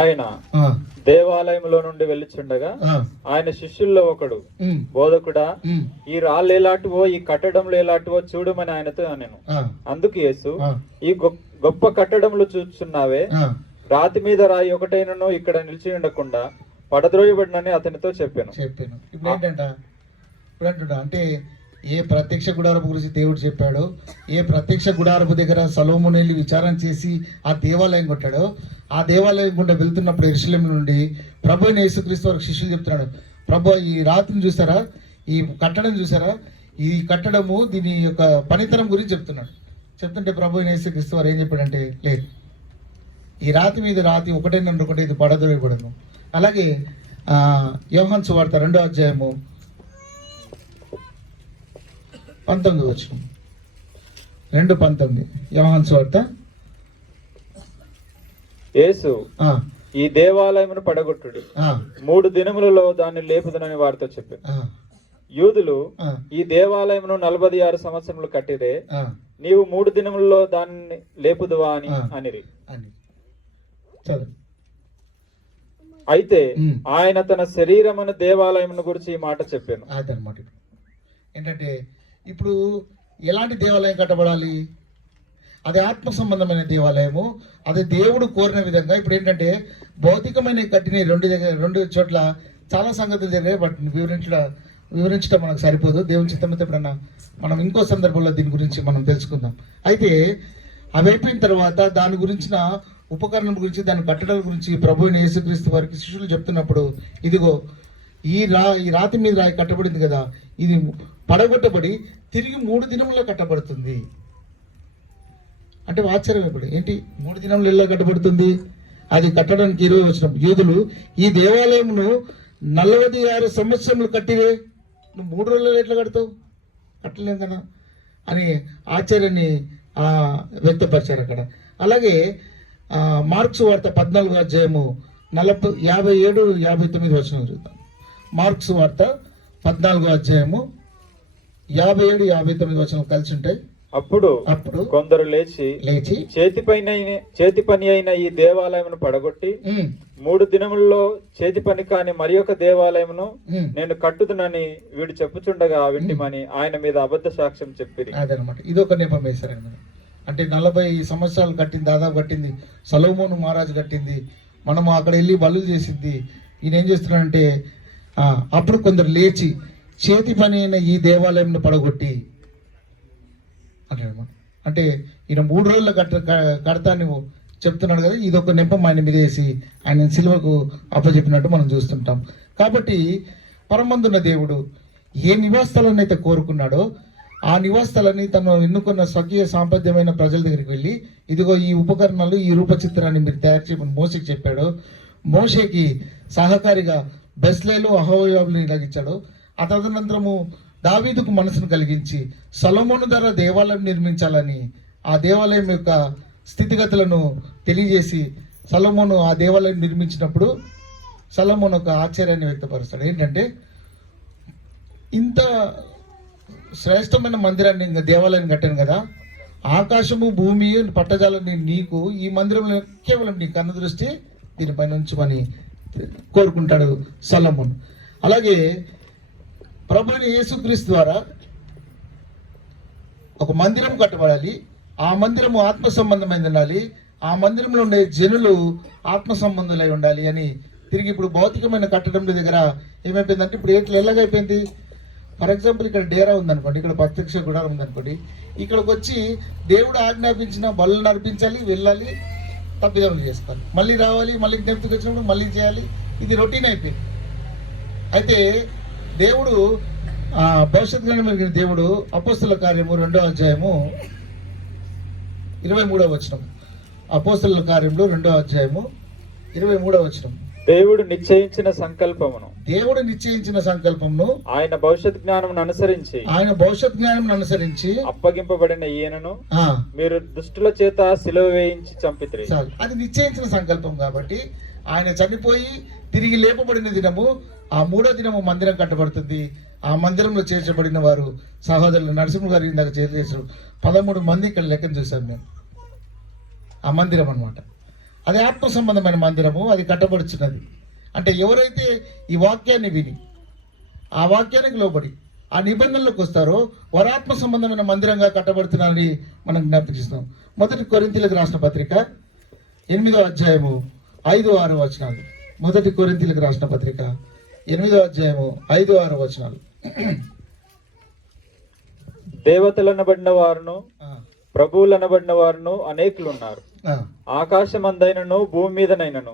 ఆయన దేవాలయంలో నుండి వెళ్ళుచుండగా ఆయన శిష్యుల్లో ఒకడు, బోధకుడా, ఈ రాళ్ళు ఎలాంటివో ఈ కట్టడంలో ఎలాంటివో చూడమని ఆయనతో నేను. అందుకు యేసు, ఈ గొప్ప కట్టడంలో చూస్తున్నావే, రాతి మీద రాయి ఒకటైనను ఇక్కడ నిలిచి ఉండకుండా పడద్రోయబడినని అతనితో చెప్పాను. ఇప్పుడు ఏంటంట అంటే ఏ ప్రత్యక్ష గుడారపు గురించి దేవుడు చెప్పాడో, ఏ ప్రత్యక్ష గుడారపు దగ్గర సొలొమోను వెళ్ళి విచారణ చేసి ఆ దేవాలయం కొట్టాడో, ఆ దేవాలయం గుండా వెళ్తున్నప్పుడు యెరూషలేము నుండి ప్రభు అయిన యేసుక్రీస్తు వారికి శిష్యులు చెప్తున్నాడు, ప్రభు ఈ రాతిని చూసారా, ఈ కట్టడం చూసారా, ఈ కట్టడము దీని యొక్క పనితనం గురించి చెప్తుంటే ప్రభు అయిన యేసుక్రీస్తు వారు ఏం చెప్పాడంటే, లేదు, ఈ రాతి మీద రాతి ఒకటే ఇది పడదొరకబడను. అలాగే యోహాను సువార్త 2వ అధ్యాయము 19 వచనం. 2:19 యోహాను సువార్త. యేసు, ఈ దేవాలయమును పడగొట్టుడు, 3 దినములలో దాన్ని లేపుదనని వారితో చెప్పాను. యూదులు ఈ దేవాలయమును 46 సంవత్సరములు కట్టిరే, నీవు 3 దినములలో దాన్ని లేపుదువా అని అనిరి. అయితే ఆయన తన శరీరమైన దేవాలయమును గురించి ఈ మాట చెప్పాను. అదనమాట. ఏంటంటే ఇప్పుడు ఎలాంటి దేవాలయం కట్టబడాలి? అది ఆత్మ సంబంధమైన దేవాలయము, అది దేవుడు కోరిన విధంగా. ఇప్పుడు ఏంటంటే భౌతికమైన కట్టిన రెండు చోట్ల చాలా సంగతులు జరిగాయి, బట్ వివరించడం మనకు సరిపోదు. దేవుని చిత్తమైతే ఎప్పుడన్నా మనం ఇంకో సందర్భంలో దీని గురించి మనం తెలుసుకుందాం. అయితే అవి అయిపోయిన తర్వాత దాని గురించిన ఉపకరణం గురించి, దాని కట్టడం గురించి ప్రభు అయిన యేసుక్రీస్తు వారికి శిష్యులు చెప్తున్నప్పుడు, ఇదిగో ఈ రాతి మీద రాయి కట్టబడింది కదా, ఇది పడగొట్టబడి తిరిగి 3 దినముల్లో కట్టబడుతుంది. అంటే ఆశ్చర్యం ఇప్పుడు ఏంటి 3 దినములు ఎలా కట్టబడుతుంది? అది కట్టడానికి 20 వచనం, యూదులు ఈ దేవాలయమును 46 సంవత్సరములు కట్టివే, నువ్వు 3 రోజుల్లో ఎట్లా కడతావు, కట్టలేం కదా అని ఆశ్చర్యాన్ని వ్యక్తపరిచారు అక్కడ. అలాగే మార్క్స్ వార్త 14వ అధ్యాయము 57, 59 వచనం చూద్దాం. మార్క్స్ వార్త 14వ అధ్యాయము 57, 59 వచనం కలిసి ఉంటాయి. అప్పుడు కొందరు లేచి చేతి పని అయిన ఈ దేవాలయమును పడగొట్టి 3 దినముల్లో చేతి పని కాని మరి ఒక దేవాలయమును నేను కట్టుదునని వీడు చెప్పుచుండగా వింటిమని ఆయన మీద అబద్ధ సాక్ష్యం చెప్పిరి. అదనమాట, ఇది ఒక నెపం వేశారండి. అంటే 40 సంవత్సరాలు కట్టింది, దాదాపు కట్టింది సొలొమోను మహారాజు కట్టింది, మనము అక్కడ వెళ్ళి బలు చేసింది. ఈయన ఏం చేస్తున్నాడంటే అప్పుడు కొందరు లేచి చేతి పని అయిన ఈ దేవాలయంను పడగొట్టి అంటాడు. అంటే ఈయన 3 రోజుల్లో కడతా నువ్వు చెప్తున్నాడు కదా, ఇది ఒక నెపం ఆయన మీద వేసి ఆయన సిలువకు అప్పచెప్పినట్టు మనం చూస్తుంటాం. కాబట్టి పరమందున్న దేవుడు ఏ నివాసాలను అయితే కోరుకున్నాడో ఆ నివాసాలని తను ఎన్నుకున్న స్వకీయ సాంపద్యమైన ప్రజల దగ్గరికి వెళ్ళి, ఇదిగో ఈ ఉపకరణాలు, ఈ రూపచిత్రాన్ని మీరు తయారు చేయమని మోషేకి చెప్పాడు. మోషేకి సహకారిగా బెస్లేలు, అహోయాబులు ఇలాగిచ్చాడు. ఆ తదనంతరము దావీదుకు మనసును కలిగించి సొలొమోను ద్వారా దేవాలయం నిర్మించాలని ఆ దేవాలయం యొక్క స్థితిగతులను తెలియజేసి సొలొమోను ఆ దేవాలయం నిర్మించినప్పుడు సొలొమోను ఒక ఆశ్చర్యాన్ని వ్యక్తపరుస్తాడు. ఏంటంటే ఇంత శ్రేష్టమైన మందిరాన్ని ఇంకా దేవాలయం కట్టాను కదా, ఆకాశము భూమి పట్టజాలని నీకు ఈ మందిరంలో కేవలం నీ కన్ను దృష్టి దీనిపైన ఉంచమని కోరుకుంటాడు సొలొమోను. అలాగే ప్రభువుని యేసుక్రీస్తు ద్వారా ఒక మందిరం కట్టబడాలి, ఆ మందిరము ఆత్మ సంబంధమైనది ఉండాలి, ఆ మందిరంలో ఉండే జనులు ఆత్మ సంబంధులై ఉండాలి అని తిరిగి ఇప్పుడు భౌతికమైన కట్టడం దగ్గర ఏమైపోయిందంటే ఇప్పుడు ఎలాగైపోయింది. ఫర్ ఎగ్జాంపుల్ ఇక్కడ డేరా ఉందనుకోండి, ఇక్కడ ప్రత్యక్ష గుడారం ఉందనుకోండి, ఇక్కడికి వచ్చి దేవుడు ఆజ్ఞాపించిన బలు నడిపించాలి, వెళ్ళాలి, తప్పిదములు చేసుకోవాలి, మళ్ళీ రావాలి, మళ్ళీ జ్ఞప్తికి వచ్చినప్పుడు మళ్ళీ చేయాలి, ఇది రొటీన్ అయిపోయింది. అయితే దేవుడు భవిష్యత్ జ్ఞానం కలిగిన దేవుడు అపోస్తల కార్యము 2వ అధ్యాయము 23వ వచనం, అపోస్తల కార్యములు 2వ అధ్యాయము 23వ వచనం, దేవుడు నిశ్చయించిన సంకల్పమును ఆయన భవిష్యత్ జ్ఞానం అనుసరించి అప్పగింపబడిన ఈయనను మీరు దుష్టుల చేత సిలువ వేయించి చంపితిరి. అది నిశ్చయించిన సంకల్పం కాబట్టి ఆయన చనిపోయి తిరిగి లేపబడిన దినము ఆ 3వ దినము మందిరం కట్టబడుతుంది. ఆ మందిరంలో చేర్చబడిన వారు సహోదరులు నరసింహ గారు ఇందాక చేర్చేసారు 13 మంది ఇక్కడ లెక్కను చూసాం మేము. ఆ మందిరం అన్నమాట అది ఆత్మ సంబంధమైన మందిరము, అది కట్టబడుచున్నది. అంటే ఎవరైతే ఈ వాక్యాన్ని విని ఆ వాక్యానికి లోబడి ఆ నిబంధనలకు వస్తారో వారు ఆత్మ సంబంధమైన మందిరంగా కట్టబడుతున్నారని మనం జ్ఞాపకిస్తాం. 1 కొరింథీయులకు రాసిన పత్రిక 8వ అధ్యాయము 5, 6 వచనాలు. 1 కొరింథీయులకు రాసిన పత్రిక 8వ అధ్యాయము 5, 6 వచనాలు. దేవతలనబడిన వారును ప్రభువులనబడిన వారును అనేకులు ఉన్నారు. ఆకాశమందైనను భూమి మీదనైనను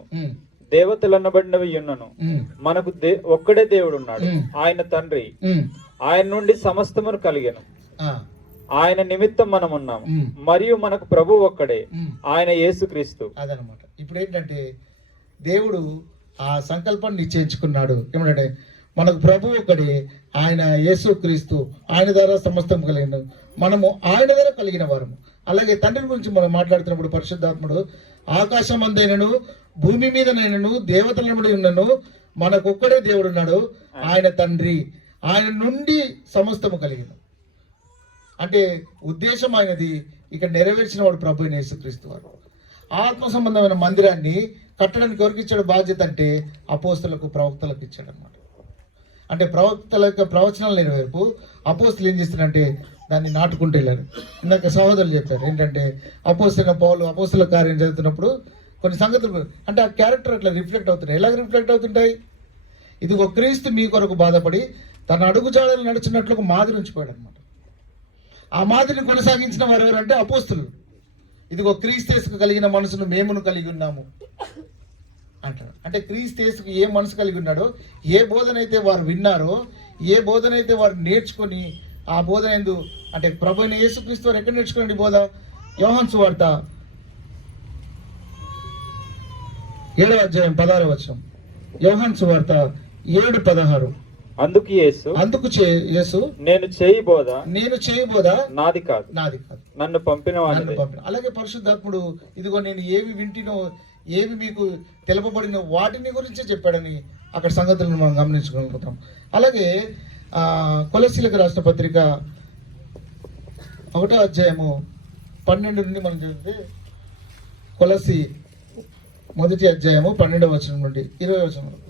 దేవతలనబడినవి ఉన్నను. మనకు ఒక్కడే దేవుడు ఉన్నాడు, ఆయన తండ్రి. ఆయన నుండి సమస్తమును కలిగెను, ఆయన నిమిత్తం మనం ఉన్నాము. మరియు మనకు ప్రభు ఒక్కడే, ఆయన యేసుక్రీస్తు. అదనమాట. ఇప్పుడు ఏంటంటే దేవుడు ఆ సంకల్పాన్ని నిశ్చయించుకున్నాడు. ఏమంటే మనకు ప్రభు ఒక్కడే, ఆయన యేసుక్రీస్తు, ఆయన ద్వారా సమస్తం కలిగిన మనము ఆయన ద్వారా కలిగిన వారము. అలాగే తండ్రి గురించి మనం మాట్లాడుతున్నప్పుడు పరిశుద్ధాత్ముడు ఆకాశం అందైనను భూమి మీదనైనను దేవతలనుడి ఉన్నను మనకు ఒక్కడే దేవుడు ఉన్నాడు, ఆయన తండ్రి, ఆయన నుండి సమస్తము కలిగిన. అంటే ఉద్దేశం ఆయనది ఇక్కడ నెరవేర్చిన వాడు ప్రభు అయిన యేసుక్రీస్తు వారు. ఆత్మ సంబంధమైన మందిరాన్ని కట్టడానికి ఎవరికి ఇచ్చాడు బాధ్యత అంటే అపోస్తలకు, ప్రవక్తలకు ఇచ్చాడు అనమాట. అంటే ప్రవక్తల యొక్క ప్రవచనాలు నెరవేర్పు అపోస్తలు ఏం చేస్తారంటే దాన్ని నాటుకుంటూ వెళ్ళారు. ఇందాక సహోదరులు చెప్పారు ఏంటంటే అపోస్తలైన పౌలు అపోస్తల కార్యం జరుగుతున్నప్పుడు కొన్ని సంగతులు అంటే ఆ క్యారెక్టర్ అట్లా రిఫ్లెక్ట్ అవుతున్నాయి. ఎలాగ రిఫ్లెక్ట్ అవుతుంటాయి? ఇదిగో క్రీస్తు మీ కొరకు బాధపడి తన అడుగుజాడలు నడిచినట్లు ఒక మాదిరి ఉంచిపోయాడు అనమాట. ఆ మాదిరిని కొనసాగించిన వారు ఎవరంటే అపోస్తలు. ఇదిగో క్రీస్తు కలిగిన మనసును మేమును కలిగి ఉన్నాము. అంటాడు. అంటే క్రీస్తు యేసుకు ఏ మనసు కలిగి ఉన్నాడో, ఏ బోధన అయితే వారు విన్నారో, ఏ బోధన అయితే వారు నేర్చుకొని ఆ బోధన ఎందు అంటే ప్రభు అయిన యేసుక్రీస్తు వారు ఎక్కడ నేర్చుకోండి బోధ? యోహాను సువార్త 7వ అధ్యాయం 16వ వచనం. యోహాను సువార్త 7:16. అందుకు యేసు నేను చేయబోదా నాది కాదు నన్ను పంపిన వాడిని. అలాగే పరిశుద్ధాత్ముడు ఇదిగో నేను ఏవి వింటినో, ఏవి మీకు తెలుపబడిన వాటిని గురించే చెప్పాడని అక్కడ సంగతులను మనం గమనించగలుగుతాం. అలాగే కొలస్సీలకు రాసిన పత్రిక 1వ అధ్యాయము 12 నుండి మనం చదివితే, కొలస్సీ 1వ అధ్యాయము 12వ వచనం నుండి 20వ వచనం వరకు.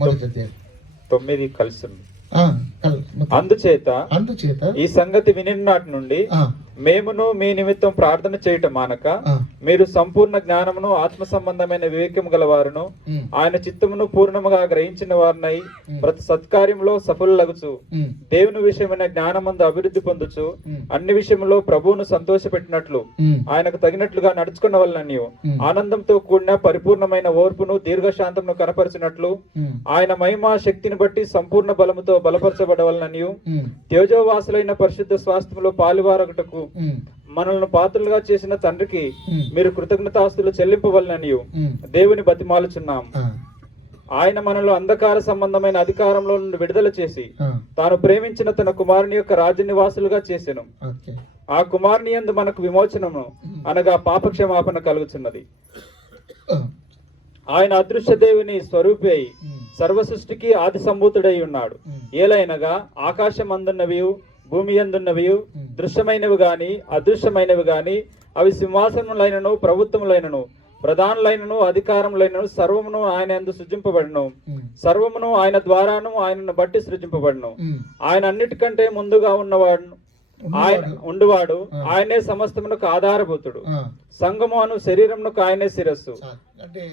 మొదటి అధ్యాయం 9 కలిసి ఉంది. అందుచేత ఈ సంగతి వినినాటి నుండి మేమును మీ నిమిత్తం ప్రార్థన చేయటం మానక మీరు సంపూర్ణ జ్ఞానమును ఆత్మ సంబంధమైన వివేకము గలవారును ఆయన చిత్తమును పూర్ణముగా గ్రహించిన వారినై ప్రతి సత్కార్యంలో సఫలులగుచు దేవుని విషయమైన జ్ఞానమందు అభివృద్ధి పొందుచు అన్ని విషయంలో ప్రభువును సంతోషపెట్టినట్లు ఆయనకు తగినట్లుగా నడుచుకున్న వలనని ఆనందంతో కూడిన పరిపూర్ణమైన ఓర్పును దీర్ఘశాంతమును కనపరిచినట్లు ఆయన మహిమా శక్తిని బట్టి సంపూర్ణ బలముతో బలపరచబడవలననియు తేజోవాసులైన పరిశుద్ధ స్వాస్థ్యములో పాలువారొకటకు మనల్ని పాత్రలుగా చేసిన తండ్రికి మీరు కృతజ్ఞతాస్తులు చెల్లింపవలననియు దేవుని బతిమాలుచున్నాం. ఆయన మనలో అంధకార సంబంధమైన అధికారంలో నుండి విడుదల చేసి తాను ప్రేమించిన తన కుమారుని యొక్క రాజ్య నివాసులుగా చేసెను. ఆ కుమారుని యందు మనకు విమోచనము అనగా పాపక్షమాపణ కలుగుచున్నది. ఆయన అదృశ్య దేవుని స్వరూపి అయి సర్వ సృష్టికి ఆది సంభూతుడై ఉన్నాడు. ఏలైనగా ఆకాశం అందున్నవి భూమి అందున్నవి దృశ్యమైనవి గాని అదృశ్యమైనవి గాని అవి సింహాసనములైనను ప్రభుత్వములైనను ప్రధానులైనను అధికారములైనను సర్వమును ఆయన యందు సృజింపబడను. సర్వమును ఆయన ద్వారాను ఆయనను బట్టి సృజింపబడను. ఆయన అన్నిటికంటే ముందుగా ఉండువాడు ఆయనే సమస్తమునకు ఆధారభూతుడు. సంఘము అను శరీరమునకు ఆయనే శిరస్సు. అంటే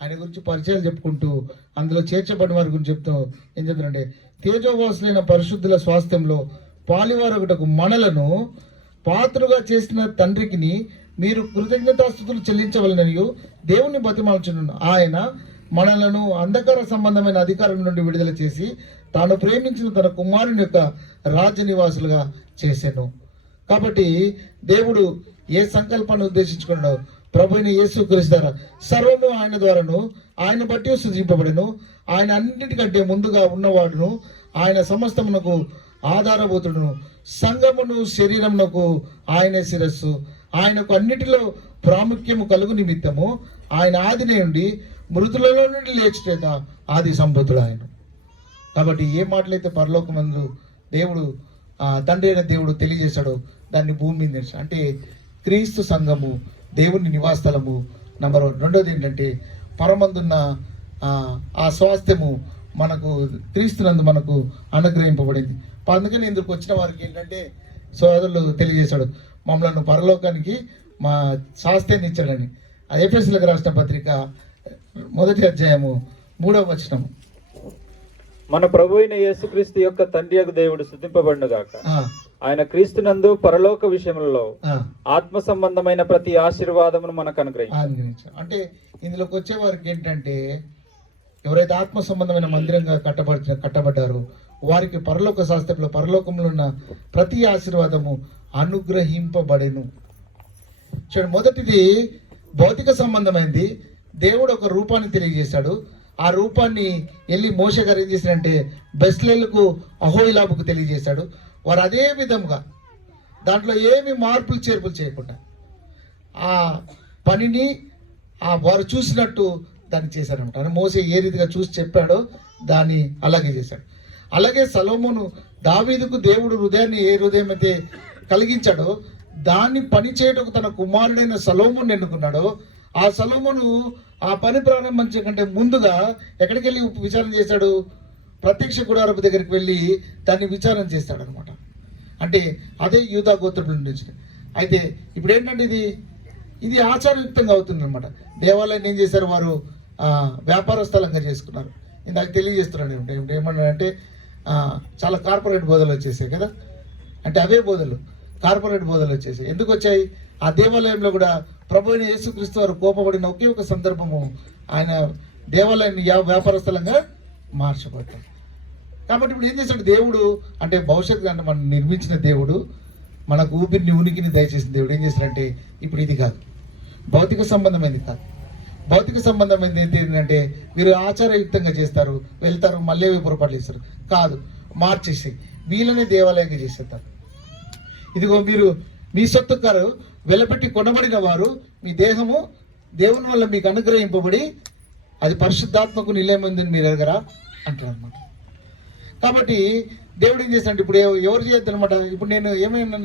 ఆయన గురించి పరిచయాలు చెప్పుకుంటూ అందులో చేర్చబడిన వారి గురించి చెప్తూ ఏం చెప్తారంటే, తేజోవాసులైన పరిశుద్ధుల స్వాస్థ్యంలో పాలివారొకటకు మనలను పాత్రుగా చేసిన తండ్రికి మీరు కృతజ్ఞతాస్తుతులు చెల్లించవలననియు దేవుని బతిమాల్చును. ఆయన మనలను అంధకార సంబంధమైన అధికారం నుండి విడుదల చేసి తాను ప్రేమించిన తన కుమారుని యొక్క రాజ్య నివాసులుగా చేశాను. కాబట్టి దేవుడు ఏ సంకల్పాన్ని ఉద్దేశించుకున్నాడో ప్రభు అయిన యేసుక్రీస్తు ద్వారా సర్వము ఆయన ద్వారాను ఆయన బట్టి సృజింపబడెను. ఆయన అన్నిటికంటే ముందుగా ఉన్నవాడును, ఆయన సమస్తమునకు ఆధారభూతుడును, సంఘమును శరీరమునకు ఆయనే శిరస్సు. ఆయనకు అన్నిటిలో ప్రాముఖ్యము కలుగు నిమిత్తము ఆయన ఆదినే ఉండి మృతులలో నుండి లేచిచేత ఆది సంభూతుడు ఆయన. కాబట్టి ఏ మాటలైతే పరలోకమందు దేవుడు తండ్రి అయిన దేవుడు తెలియజేశాడో దాన్ని భూమి మీద చేశాడు. అంటే క్రీస్తు సంఘము దేవుని నివాసస్థలము నంబర్ 1. రెండోది ఏంటంటే పరమందున్న ఆ స్వాస్థ్యము మనకు క్రీస్తునందు మనకు అనుగ్రహింపబడింది. అందుకని ఇందుకు వచ్చిన వారికి ఏంటంటే సోదరులు తెలియజేశాడు, మమ్మల్ని పరలోకానికి మా స్వాస్థ్యాన్ని ఇచ్చాడని. ఆ ఎఫెసీయులకు రాసిన పత్రిక 1వ అధ్యాయము 3వ వచనము. మన ప్రభు అయిన యేసుక్రీస్తు యొక్క తండ్రి యొక్క దేవుడు స్తుతింపబడును గాక. ఆయన క్రీస్తునందు పరలోక విషయములలో ఆత్మ సంబంధమైన ప్రతి ఆశీర్వాదమును మనకు అనుగ్రహించాడు. అంటే ఇందులోకి వచ్చే వారికి ఏంటంటే ఎవరైతే ఆత్మ సంబంధమైన మందిరంగా కట్టబడ్డారో వారికి పరలోక శాస్త్రంలో పరలోకంలో ఉన్న ప్రతి ఆశీర్వాదము అనుగ్రహింపబడెను. చూడండి, మొదటిది భౌతిక సంబంధమైనది. దేవుడు ఒక రూపాన్ని తెలియజేశాడు. ఆ రూపాన్ని వెళ్ళి మోషే గారు ఏం చేశారంటే బెస్లేలకు అహోయిలాబుకు తెలియజేశాడు. వారు అదే విధంగా దాంట్లో ఏమి మార్పులు చేర్పులు చేయకుండా ఆ పనిని వారు చూసినట్టు దాన్ని చేశారనమాట. మోసే ఏ రీతిగా చూసి చెప్పాడో దాన్ని అలాగే చేశాడు. అలాగే సొలొమోను దావీదుకు దేవుడు హృదయాన్ని ఏ హృదయం అయితే కలిగించాడో దాన్ని పని చేయటకు తన కుమారుడైన సొలొమోను ఎన్నుకున్నాడో ఆ సొలొమోను ఆ పని ప్రారంభించే కంటే ముందుగా ఎక్కడికి వెళ్ళి విచారణ చేశాడు? ప్రత్యక్ష గుడారపు దగ్గరికి వెళ్ళి దాన్ని విచారణ చేస్తాడు అనమాట. అంటే అదే యూదా గోత్రం నుంచి. అయితే ఇప్పుడు ఏంటంటే ఇది ఆచారయుక్తంగా అవుతుంది అనమాట. దేవాలయాన్ని ఏం చేశారు వారు? వ్యాపార స్థలంగా చేసుకున్నారు. ఇందాక తెలియజేస్తున్నాడు ఏమన్నాడంటే చాలా కార్పొరేట్ బోధలు వచ్చేసాయి కదా. అంటే అవే బోధలు కార్పొరేట్ బోధలు వచ్చేసాయి. ఎందుకు వచ్చాయి? ఆ దేవాలయంలో కూడా ప్రభు అయిన యేసుక్రీస్తు వారు కోపపడిన ఒకే ఒక సందర్భము ఆయన దేవాలయాన్ని వ్యాపార స్థలంగా మార్చబడ్డాడు. కాబట్టి ఇప్పుడు ఏం చేశాడు దేవుడు అంటే భవిష్యత్తు అంటే మనం నిర్మించిన దేవుడు మనకు ఊపిరిని ఉనికిని దయచేసిన దేవుడు ఏం చేశాడంటే ఇప్పుడు ఇది కాదు, భౌతిక సంబంధమైనది కాదు. భౌతిక సంబంధమైనది ఏంటంటే వీరు ఆచారయుక్తంగా చేస్తారు, వెళ్తారు, మళ్ళీ పొరపాట్లు చేస్తారు. కాదు, మార్చేసి వీళ్ళనే దేవాలయంగా చేసేస్తారు. ఇదిగో మీరు మీ సొత్తు కారు వెలపెట్టి కొనబడిన వారు, మీ దేహము దేవుని వల్ల మీకు అనుగ్రహింపబడి అది పరిశుద్ధాత్మకు నిలయమైందని మీరు ఎరగరా అంటారు అనమాట. కాబట్టి దేవుడు ఏం చేస్తాడు ఇప్పుడు ఎవరు చేయొద్దు అనమాట. ఇప్పుడు నేను ఏమైనా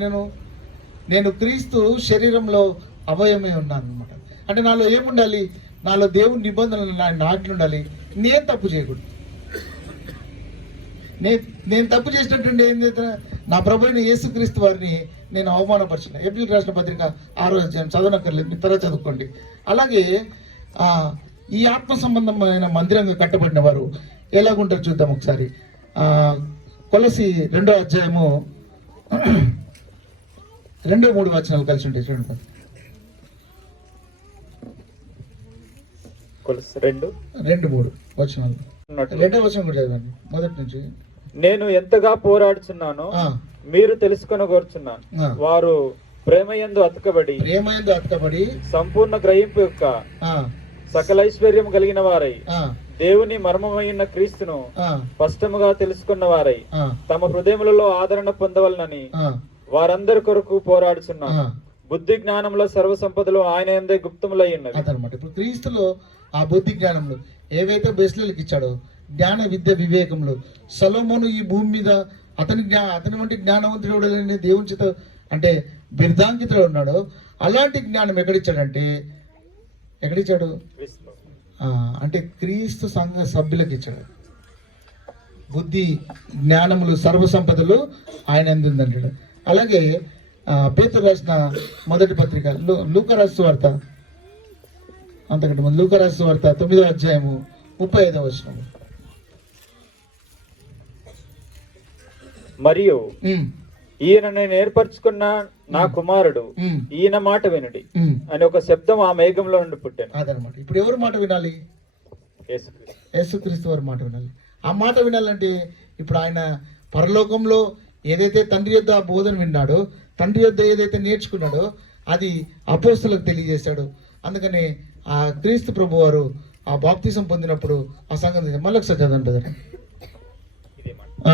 నేను క్రీస్తు శరీరంలో అవయవమే ఉన్నాను అనమాట. అంటే నాలో ఏముండాలి, నాలో దేవుని నిబంధనలు నాట్లు ఉండాలి. నేను తప్పు చేయకూడదు. నేను తప్పు చేసినట్టుండి ఏం చేస్తున్నా, నా ప్రభు అయిన యేసుక్రీస్తు వారిని నేను అవమానపరిచిన. ఏప్రిల్ రాసిన పత్రిక 6వ అధ్యాయం చదవనక్కర్లేదు, మీ తర్వాత చదువుకోండి. అలాగే ఈ ఆత్మ సంబంధమైన మందిరంగా కట్టబడిన వారు ఎలాగుంటారు చూద్దాం ఒకసారి. కొలసి 2వ అధ్యాయము 2-3 వచనాలు కలిసి ఉంటాయి చూడండి. కొలసి 2:3 వచనాలు. 2వ వచనం కూడా చదవండి మొదటి నుంచి. నేను ఎంతగా పోరాడుచున్నానో మీరు తెలుసుకొనగోరుచున్నాను. వారు ప్రేమయందు అతకబడి సంపూర్ణ గ్రహింపు యొక్క సకల ఐశ్వర్యం కలిగిన వారై దేవుని మర్మమైన క్రీస్తును స్పష్టముగా తెలుసుకున్న వారై తమ హృదయములలో ఆదరణ పొందవలనని వారందరి కొరకు పోరాడుచున్నాను. బుద్ధి జ్ఞానంలో సర్వ సంపదలు ఆయన యందే గుప్తములై ఉన్నవి అదనమాట. ఇప్పుడు క్రీస్తులో ఆ బుద్ధి జ్ఞానంలో ఏవైతే బెస్లకి ఇచ్చాడో జ్ఞాన విద్య వివేకములు, సొలొమోను ఈ భూమి మీద అతని వంటి జ్ఞానవంతుడు దేవుని చేత అంటే బిర్దాంకితుడు ఉన్నాడు. అలాంటి జ్ఞానం ఎక్కడిచ్చాడు అంటే క్రీస్తు సంఘ సభ్యులకు ఇచ్చాడు. బుద్ధి జ్ఞానములు సర్వ సంపదలు ఆయన అందిందంటాడు. అలాగే పేతురు రాసిన మొదటి పత్రిక లూకా రాసిన వార్త అంతకంటే ముందు లూకా రాసిన వార్త 9వ అధ్యాయము 35వ వచనం. మరియు ఈయన నేను ఏర్పరచుకున్న నా కుమారుడు ఈయన మాట వినుడి అని ఒక శబ్దం ఆ మేఘంలో నుండి పుట్టాను. అదనమాట. ఇప్పుడు ఎవరు మాట వినాలి? యేసుక్రీస్తు వారి మాట వినాలి. ఆ మాట వినాలంటే ఇప్పుడు ఆయన పరలోకంలో ఏదైతే తండ్రి యొద్ద ఆ బోధన విన్నాడో, తండ్రి యొద్ద ఏదైతే నేర్చుకున్నాడో అది అపోస్తలకు తెలియజేశాడు. అందుకని ఆ క్రీస్తు ప్రభు వారు ఆ బాప్తిజం పొందినప్పుడు ఆ సంగతి మళ్ళీ ఒకసారి చదవండి.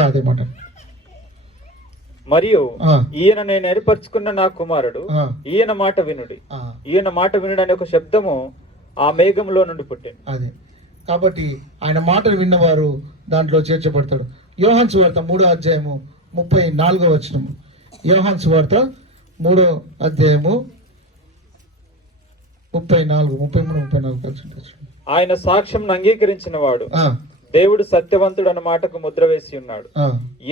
అదే మాట. మరియు ఈయన నేను ఏర్పరచుకున్న నా కుమారుడు ఈయన మాట వినుడి, ఈయన మాట వినుడి అనే ఒక శబ్దము ఆ మేఘంలో నుండి పుట్టింది. అదే కాబట్టి ఆయన మాటలు విన్నవారు దాంట్లో చేర్చబడతాడు. యోహాను సువార్త 3వ అధ్యాయము 34వ వచనం. యోహాను సువార్త 3వ అధ్యాయము 33-34 ఆయన సాక్ష్యం అంగీకరించిన వాడు దేవుడు సత్యవంతుడు అన్న మాటకు ముద్ర వేసి ఉన్నాడు.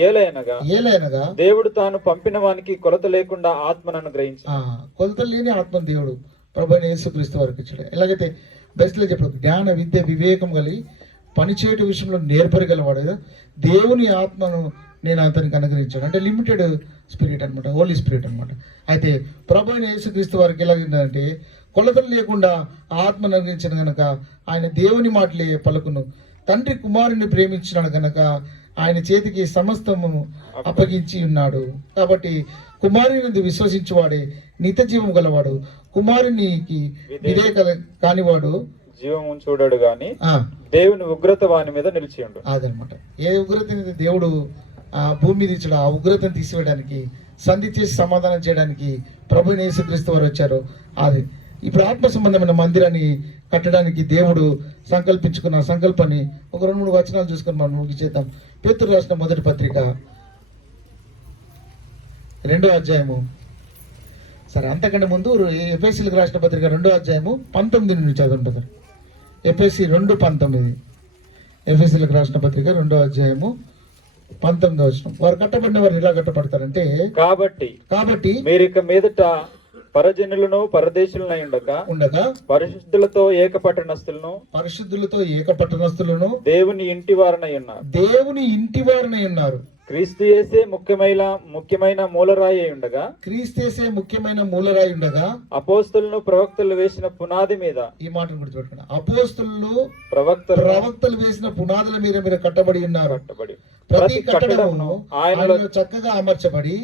ఏలయనగా దేవుడు తాను పంపిన వానికి కొలత లేకుండా ఆత్మను అనుగ్రహించాడు. కొలత లేని ఆత్మ దేవుడు ప్రభు యేసుక్రీస్తు వారికి ఇచ్చాడు. ఎలాగైతే బెస్ట్లో చెప్పాడు, జ్ఞాన విద్య వివేకం కలిగి పనిచేయట విషయంలో నేర్పరగలవాడు కదా, దేవుని ఆత్మను నేను అతనికి అనుగ్రహించాడు. అంటే లిమిటెడ్ స్పిరిట్ అనమాట, హోలీ స్పిరిట్ అనమాట. అయితే ప్రభు యేసుక్రీస్తు వారికి ఎలాగంటే కొలతలు లేకుండా ఆత్మను అనుగ్రహించిన కనుక ఆయన దేవుని మాటలే పలుకును. తండ్రి కుమారుని ప్రేమించినాడు కనుక ఆయన చేతికి సమస్తము అప్పగించి ఉన్నాడు. కాబట్టి కుమారుని విశ్వసించువాడే నిత్య జీవం గలవాడు, కుమారునికి విధేయ కానివాడు జీవము చూడడు గాని దేవుని ఉగ్రత వాని మీద నిలిచి ఉండు. అదనమాట. ఏ ఉగ్రత దేవుడు ఆ భూమి మీద ఇచ్చాడు, ఆ ఉగ్రతను తీసివేయడానికి, సంధి చేసి సమాధానం చేయడానికి ప్రభు యేసుక్రీస్తు వారు వచ్చారు. అది ఇప్పుడు ఆత్మ సంబంధమైన మందిరాన్ని కట్టడానికి దేవుడు సంకల్పించుకున్న సంకల్పాన్ని ఒక 2-3 వచనాలు చూసుకొని మనం ముగించేద్దాం. పేతురు రాసిన మొదటి పత్రిక 2వ అధ్యాయము. సరే, అంతకంటే ముందు ఎఫెసీలకు రాసిన పత్రిక 2వ అధ్యాయము 19 నుంచి చదువుంటుంది. ఎఫెసీ 2:19. ఎఫెసీలకు రాసిన పత్రిక 2వ అధ్యాయము 19వ వచనం. వారు కట్టబడిన వారు ఎలా కట్టబడతారంటే కాబట్టి మీరు ఇక మీదట పరజనులను పరదేశులనై ఉండగా పరిశుద్ధులతో ఏకపట్టణస్థులను దేవుని ఇంటి వారనై ఉన్నారు. క్రీస్తు యేసే ముఖ్యమైన మూలరాయి అయి ఉండగా, క్రీస్తేసే ముఖ్యమైన మూలరాయి ఉండగా, అపోస్తలును ప్రవక్తలు వేసిన పునాది మీద, ఈ మాటను గుర్తుపెట్టుకోండి, అపోస్తులు ప్రవక్తలు ప్రవక్తలు వేసిన పునాదుల మీద మీరు కట్టబడి ఉన్నారు. కట్టబడి ప్రతి కట్టడమును ఆయనలో ఆయనలో చక్కగా అమర్చబడి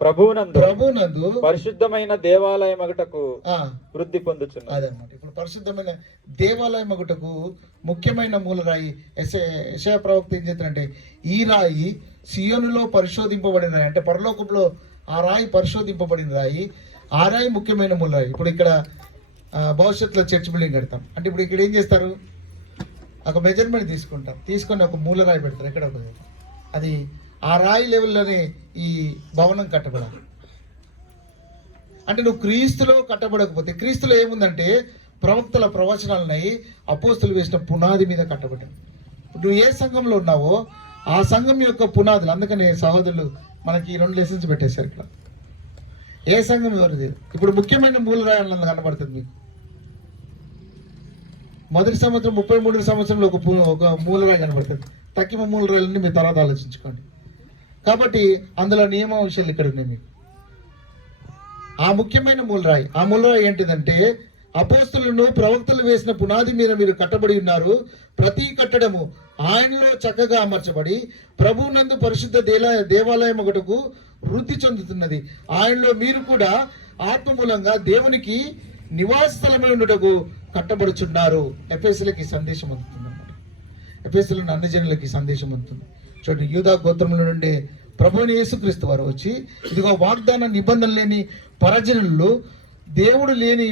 ప్రభువునందు పరిశుద్ధమైన దేవాలయం ఒకటకు ఆ వృద్ధి పొందుచున్నది. అదనమాట. ఇప్పుడు పరిశుద్ధమైన దేవాలయం ఒకటకు ముఖ్యమైన మూలరాయి యెషయా ప్రవక్త ఏం చేస్తారంటే, ఈ రాయి సియోనులో పరిశోధింపబడిన రాయి, అంటే పరలోకంలో ఆ రాయి పరిశోధింపబడిన రాయి, ఆ రాయి ముఖ్యమైన మూలరాయి. ఇప్పుడు ఇక్కడ భవిష్యత్తులో చర్చ్ బిల్డింగ్ కడతాం అంటే, ఇప్పుడు ఇక్కడ ఏం చేస్తారు, ఒక మెజర్మెంట్ తీసుకొని ఒక మూలరాయి పెడతారు ఎక్కడ ఒకటి. అది ఆ రాయి లెవెల్లోనే ఈ భవనం కట్టబడాలి. అంటే నువ్వు క్రీస్తులో కట్టబడకపోతే, క్రీస్తులో ఏముందంటే ప్రవక్తల ప్రవచనాలున్నాయి, అపోస్తులు వేసిన పునాది మీద కట్టబడ్డాయి. నువ్వు ఏ సంఘంలో ఉన్నావో ఆ సంఘం యొక్క పునాదులు. అందుకనే సహోదరులు మనకి 2 లెసన్స్ పెట్టేశారు ఇక్కడ. ఏ సంఘం ఎవరిది, ఇప్పుడు ముఖ్యమైన మూలరాయి కనబడుతుంది మీకు. మొదటి సంవత్సరం 33 సంవత్సరంలో ఒక మూలరాయి కనబడుతుంది. తక్కిన మూలరాయిలన్నీ మీరు తర్వాత ఆలోచించుకోండి. కాబట్టి అందులో నియమ విషయాలు ఇక్కడ ఉన్నాయి మీకు. ఆ ముఖ్యమైన మూలరాయి, ఆ మూలరాయి ఏంటిదంటే, అపోస్తులను ప్రవక్తలు వేసిన పునాది మీద మీరు కట్టబడి ఉన్నారు. ప్రతి కట్టడము ఆయనలో చక్కగా అమర్చబడి ప్రభువునందు పరిశుద్ధ దేవాలయం ఒకటకు వృద్ధి చెందుతున్నది. ఆయనలో మీరు కూడా ఆత్మమూలంగా దేవునికి నివాస స్థలమై ఉండటకు కట్టబడుచున్నారు. ఎఫెసీయులకి సందేశం అందుతుంది అన్నమాట. ఎఫెసీయులను అన్ని జనులకి సందేశం అందుతుంది. చూడండి, యూదా గోత్రముల నుండి ప్రభువైన యేసుక్రీస్తు వారు వచ్చి, ఇదిగో వాగ్దాన నిబంధన లేని పరజనులు, దేవుడు లేని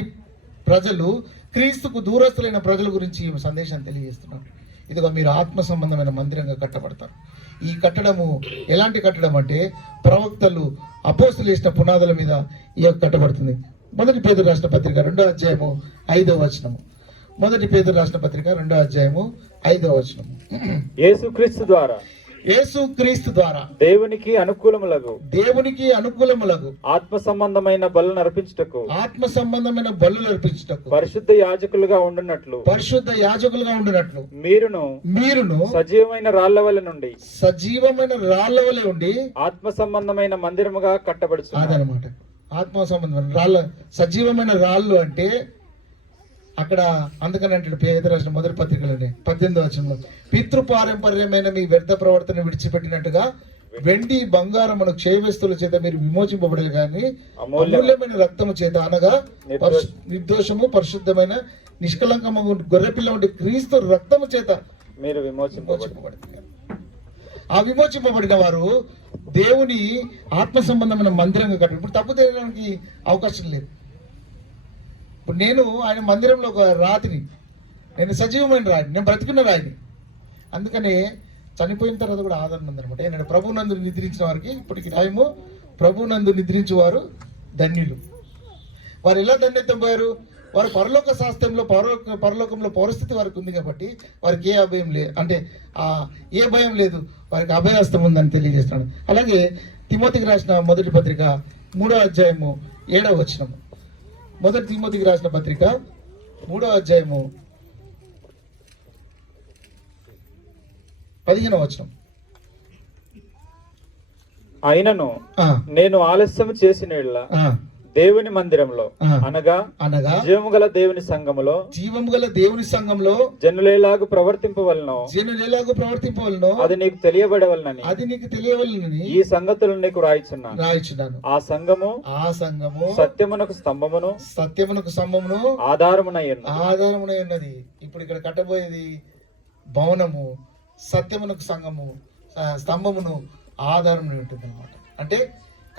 ప్రజలు, క్రీస్తుకు దూరస్తులైన ప్రజల గురించి ఈ సందేశాన్ని తెలియజేస్తున్నారు. ఇదిగో మీరు ఆత్మ సంబంధమైన మందిరంగా కట్టబడతారు. ఈ కట్టడము ఎలాంటి కట్టడం అంటే, ప్రవక్తలు అపోస్తులు వేసిన పునాదుల మీద ఈ కట్టబడుతుంది. మొదటి పేతురు రాసిన పత్రిక 2వ అధ్యాయము 5వ వచనము. మొదటి పేతురు రాసిన పత్రిక 2వ అధ్యాయము 5వ వచనము. యేసుక్రీస్తు ద్వారా దేవునికి అనుకూలములగు ఆత్మ సంబంధమైన బలులను అర్పించుటకు పరిశుద్ధ యాజకులుగా ఉండునట్లు మీరును సజీవమైన రాళ్ల వలె ఉండి ఆత్మ సంబంధమైన మందిరముగా కట్టబడుచున్నారు. అదనమాట. ఆత్మ సంబంధమైన రాళ్ళ, సజీవమైన రాళ్ళు అంటే అక్కడ అందుకని అంటే పేద రాసిన మొదటి పత్రికలోనే 18వ వచనంలో, పితృపారంపర్యమైన మీ వ్యర్థ ప్రవర్తన విడిచిపెట్టినట్టుగా వెండి బంగారమును క్షయవస్తువుల చేత మీరు విమోచింపబడాలి, కానీ అమూల్యమైన రక్తము చేత, అనగా నిర్దోషము పరిశుద్ధమైన నిష్కలంకము గొర్రెపిల్ల వంటి క్రీస్తు రక్తము చేత మీరు విమోచింపబడి, ఆ విమోచింపబడిన వారు దేవుని ఆత్మ సంబంధమైన మందిరంగా కట్టారు. ఇప్పుడు తప్పు చేయడానికి అవకాశం లేదు. ఇప్పుడు నేను ఆయన మందిరంలో ఒక రాతిని, నేను సజీవమైన రాయిని, నేను బ్రతికున్న రాయిని. అందుకనే చనిపోయిన తర్వాత కూడా ఆదరణ ఉందనమాట. నేను ప్రభునందు నిద్రించిన వారికి ఇప్పటికి రాయము, ప్రభునందు నిద్రించేవారు ధన్యులు. వారు ఎలా ధన్యత్వం పోయారు? వారు పరలోక శాస్త్రంలో పరలోకంలో పౌరస్థితి వారికి ఉంది కాబట్టి వారికి ఏ అభయం లేదు, అంటే ఏ భయం లేదు, వారికి అభయహస్తం ఉందని తెలియజేస్తున్నాడు. అలాగే తిమోతికి రాసిన మొదటి పత్రిక 3వ అధ్యాయము 7వ వచనము. మొదటి తిమోతికి రాసిన పత్రిక 3వ అధ్యాయము 15వ వచనం. అయినను నేను ఆలస్యం చేసిన దేవుని మందిరంలో అనగా జీవముగల దేవుని సంఘములో జనులేలాగు ప్రవర్తింపవలెనో అది నీకు తెలియబడవలనని ఈ సంగతులను నీకు రాయిచున్నాను. ఆ సంఘము సత్యమునకు స్తంభమును ఆధారమునై ఉన్నది. ఇప్పుడు ఇక్కడ కట్టబోయేది భవనము సత్యమునకు స్తంభమును ఆధారమునై ఉంటుంది అనమాట. అంటే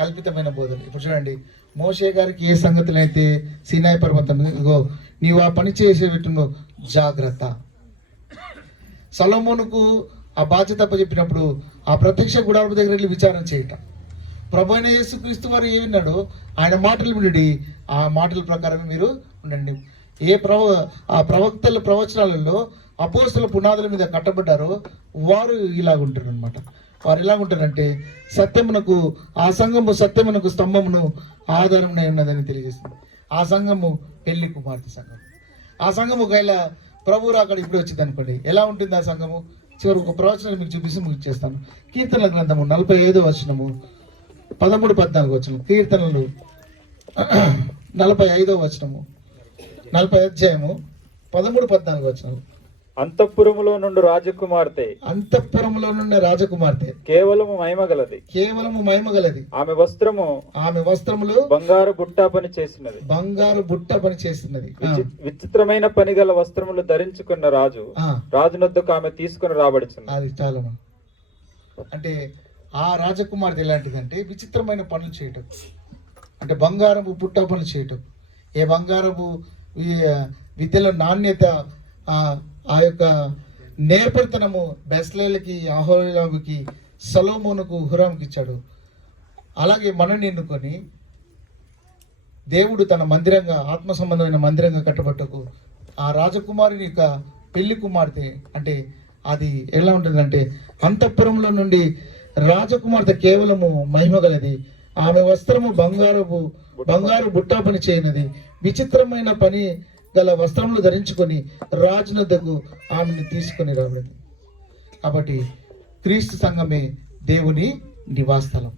కల్పితమైన బోధన. ఇప్పుడు చూడండి, మోషే గారికి ఏ సంగతులు అయితే సీనాయి పర్వతం, ఇగో నీవు ఆ పని చేసే విషయంలో జాగ్రత్త. సొలొమోనుకు ఆ బాధ్యత చెప్పినప్పుడు ఆ ప్రత్యక్ష గుడారపు దగ్గర వెళ్ళి విచారణ చేయటం. ప్రభు అయిన యేసుక్రీస్తు వారు ఏమన్నాడో ఆయన మాటలు వినండి, ఆ మాటల ప్రకారం మీరు ఉండండి. ఆ ప్రవక్తల ప్రవచనాలలో అపోస్తుల పునాదుల మీద కట్టబడ్డారో వారు ఇలాగుంటారు అనమాట. వారు ఎలాగుంటారంటే సత్యమునకు సత్యమునకు స్తంభమును ఆధారమునై ఉన్నదని తెలియజేస్తుంది. ఆ సంఘము పెళ్లి కుమార్తె సంఘం. ఆ సంఘము ఒకవేళ ప్రభు రాకడ ఇప్పుడు వచ్చింది అనుకోండి, ఎలా ఉంటుంది ఆ సంఘము? చివరి ఒక ప్రవచనాన్ని మీకు చూపిస్తే ముగిచేస్తాను. కీర్తనల గ్రంథము 45వ వచనము 13-14 వచనం. కీర్తనలు 45వ వచనము 40 అధ్యాయము 13-14 వచనం. అంతఃపురములో నుండి రాజకుమార్తె, అంతఃపురంలో నుండి రాజకుమార్తె కేవలము మహిమగలది, కేవలము మహిమగలది. ఆమె వస్త్రములు బంగారు బుట్ట పని చేసినది. విచిత్రమైన పని గల వస్త్రములు ధరించుకున్న రాజునొద్దకు ఆమె తీసుకుని రాబడుచున్నది. అది చాలా అంటే ఆ రాజకుమార్తె ఎలాంటిదంటే విచిత్రమైన పనులు చేయటం, అంటే బంగారపు బుట్ట పనులు చేయటం. ఏ బంగారపు విద్యలో నాణ్యత, ఆ యొక్క నేర్పరితనము బెస్లేలకి, అహోరాముకి, సొలొమోనుకు, హురాముకి ఇచ్చాడు. అలాగే మనని ఎన్నుకొని దేవుడు తన మందిరంగా, ఆత్మ సంబంధమైన మందిరంగా కట్టబట్టకు ఆ రాజకుమారుని యొక్క పెళ్లి కుమార్తె, అంటే అది ఎలా ఉంటుందంటే అంతఃపురంలో నుండి రాజకుమార్తె కేవలము మహిమగలది, ఆమె వస్త్రము బంగారు బుట్టా పని చేయనది, విచిత్రమైన పని గల వస్త్రములు ధరించుకొని రాజునొద్దకు ఆమెను తీసుకొని రాబడింది. కాబట్టి క్రీస్తు సంఘమే దేవుని నివాసస్థలం.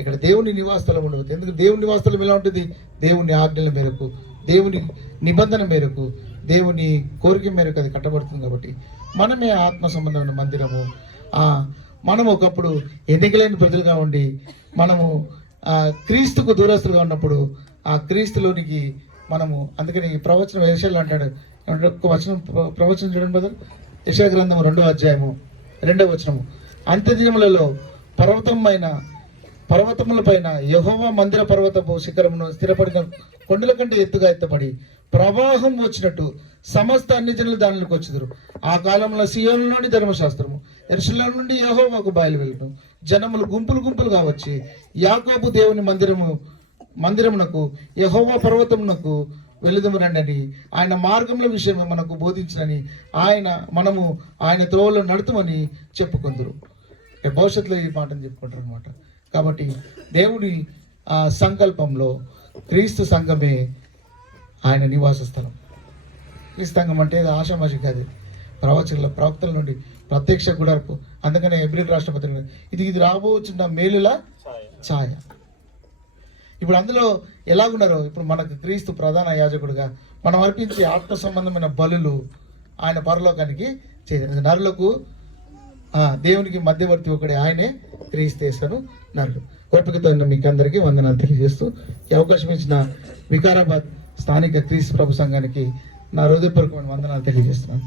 ఇక్కడ దేవుని నివాసస్థలం ఉండదు. ఎందుకు దేవుని నివాసస్థలం ఎలా ఉంటుంది? దేవుని ఆజ్ఞల మేరకు, దేవుని నిబంధన మేరకు, దేవుని కోరిక మేరకు అది కట్టబడుతుంది. కాబట్టి మనమే ఆత్మ సంబంధమైన మందిరము. మనం ఒకప్పుడు ఎన్నికలేని ప్రజలుగా ఉండి మనము క్రీస్తుకు దూరస్తులుగా ఉన్నప్పుడు ఆ క్రీస్తులోనికి మనము, అందుకని ప్రవచనం యెషయాలో అంటాడు, ఒక వచనం ప్రవచనం చూడండి బ్రదర్. యెషయా గ్రంథము 2వ అధ్యాయము 2వ వచనము. అంత్యదినములలో పర్వతముల పైన యెహోవా మందిర పర్వతపు శిఖరమును స్థిరపడిన కొండల కంటే ఎత్తుగా ఎత్తబడి ప్రవాహం వచ్చినట్టు సమస్త అన్ని జనులు దానిలోకి వచ్చుదురు. ఆ కాలంలో సియోను నుండి ధర్మశాస్త్రము, యెరూషలేము నుండి యెహోవాకు బయలువెళ్ళును. జనములు గుంపులుగా వచ్చి యాకోబు దేవుని మందిరమునకు, యెహోవా పర్వతమునకు వెళుదుము రండని, ఆయన మార్గముల విషయమే మనకు బోధించనని, మనము ఆయన త్రోవలో నడుతుమని చెప్పుకుందరు. భవిష్యత్తులో ఈ మాటను చెప్పుకుంటారు అనమాట. కాబట్టి దేవుడి సంకల్పంలో క్రీస్తు సంఘమే ఆయన నివాస స్థలం. క్రీస్తు సంఘం అంటే ఆషామాషి కాదు, ప్రవక్తల నుండి ప్రత్యక్ష గుడార్పు. అందుకనే హెబ్రీయుల రాష్ట్రపతి ఇది రాబోచున్న మేలుల ఛాయ. ఇప్పుడు అందులో ఎలాగున్నారో, ఇప్పుడు మనకు క్రీస్తు ప్రధాన యాజకుడుగా మనం అర్పించే ఆత్మ సంబంధమైన బలులు ఆయన పరలోకానికి చేయాలి. నరులకు దేవునికి మధ్యవర్తి ఒకడే, ఆయనే క్రీస్తేసను నరుడు. ఓపికతో ఉన్న మీకు అందరికీ వందనాలు తెలియజేస్తూ ఈ అవకాశం ఇచ్చిన వికారాబాద్ స్థానిక క్రీస్తు ప్రభు సంఘానికి నా హృదయపూర్వకమైన వందనాలు తెలియజేస్తున్నాను.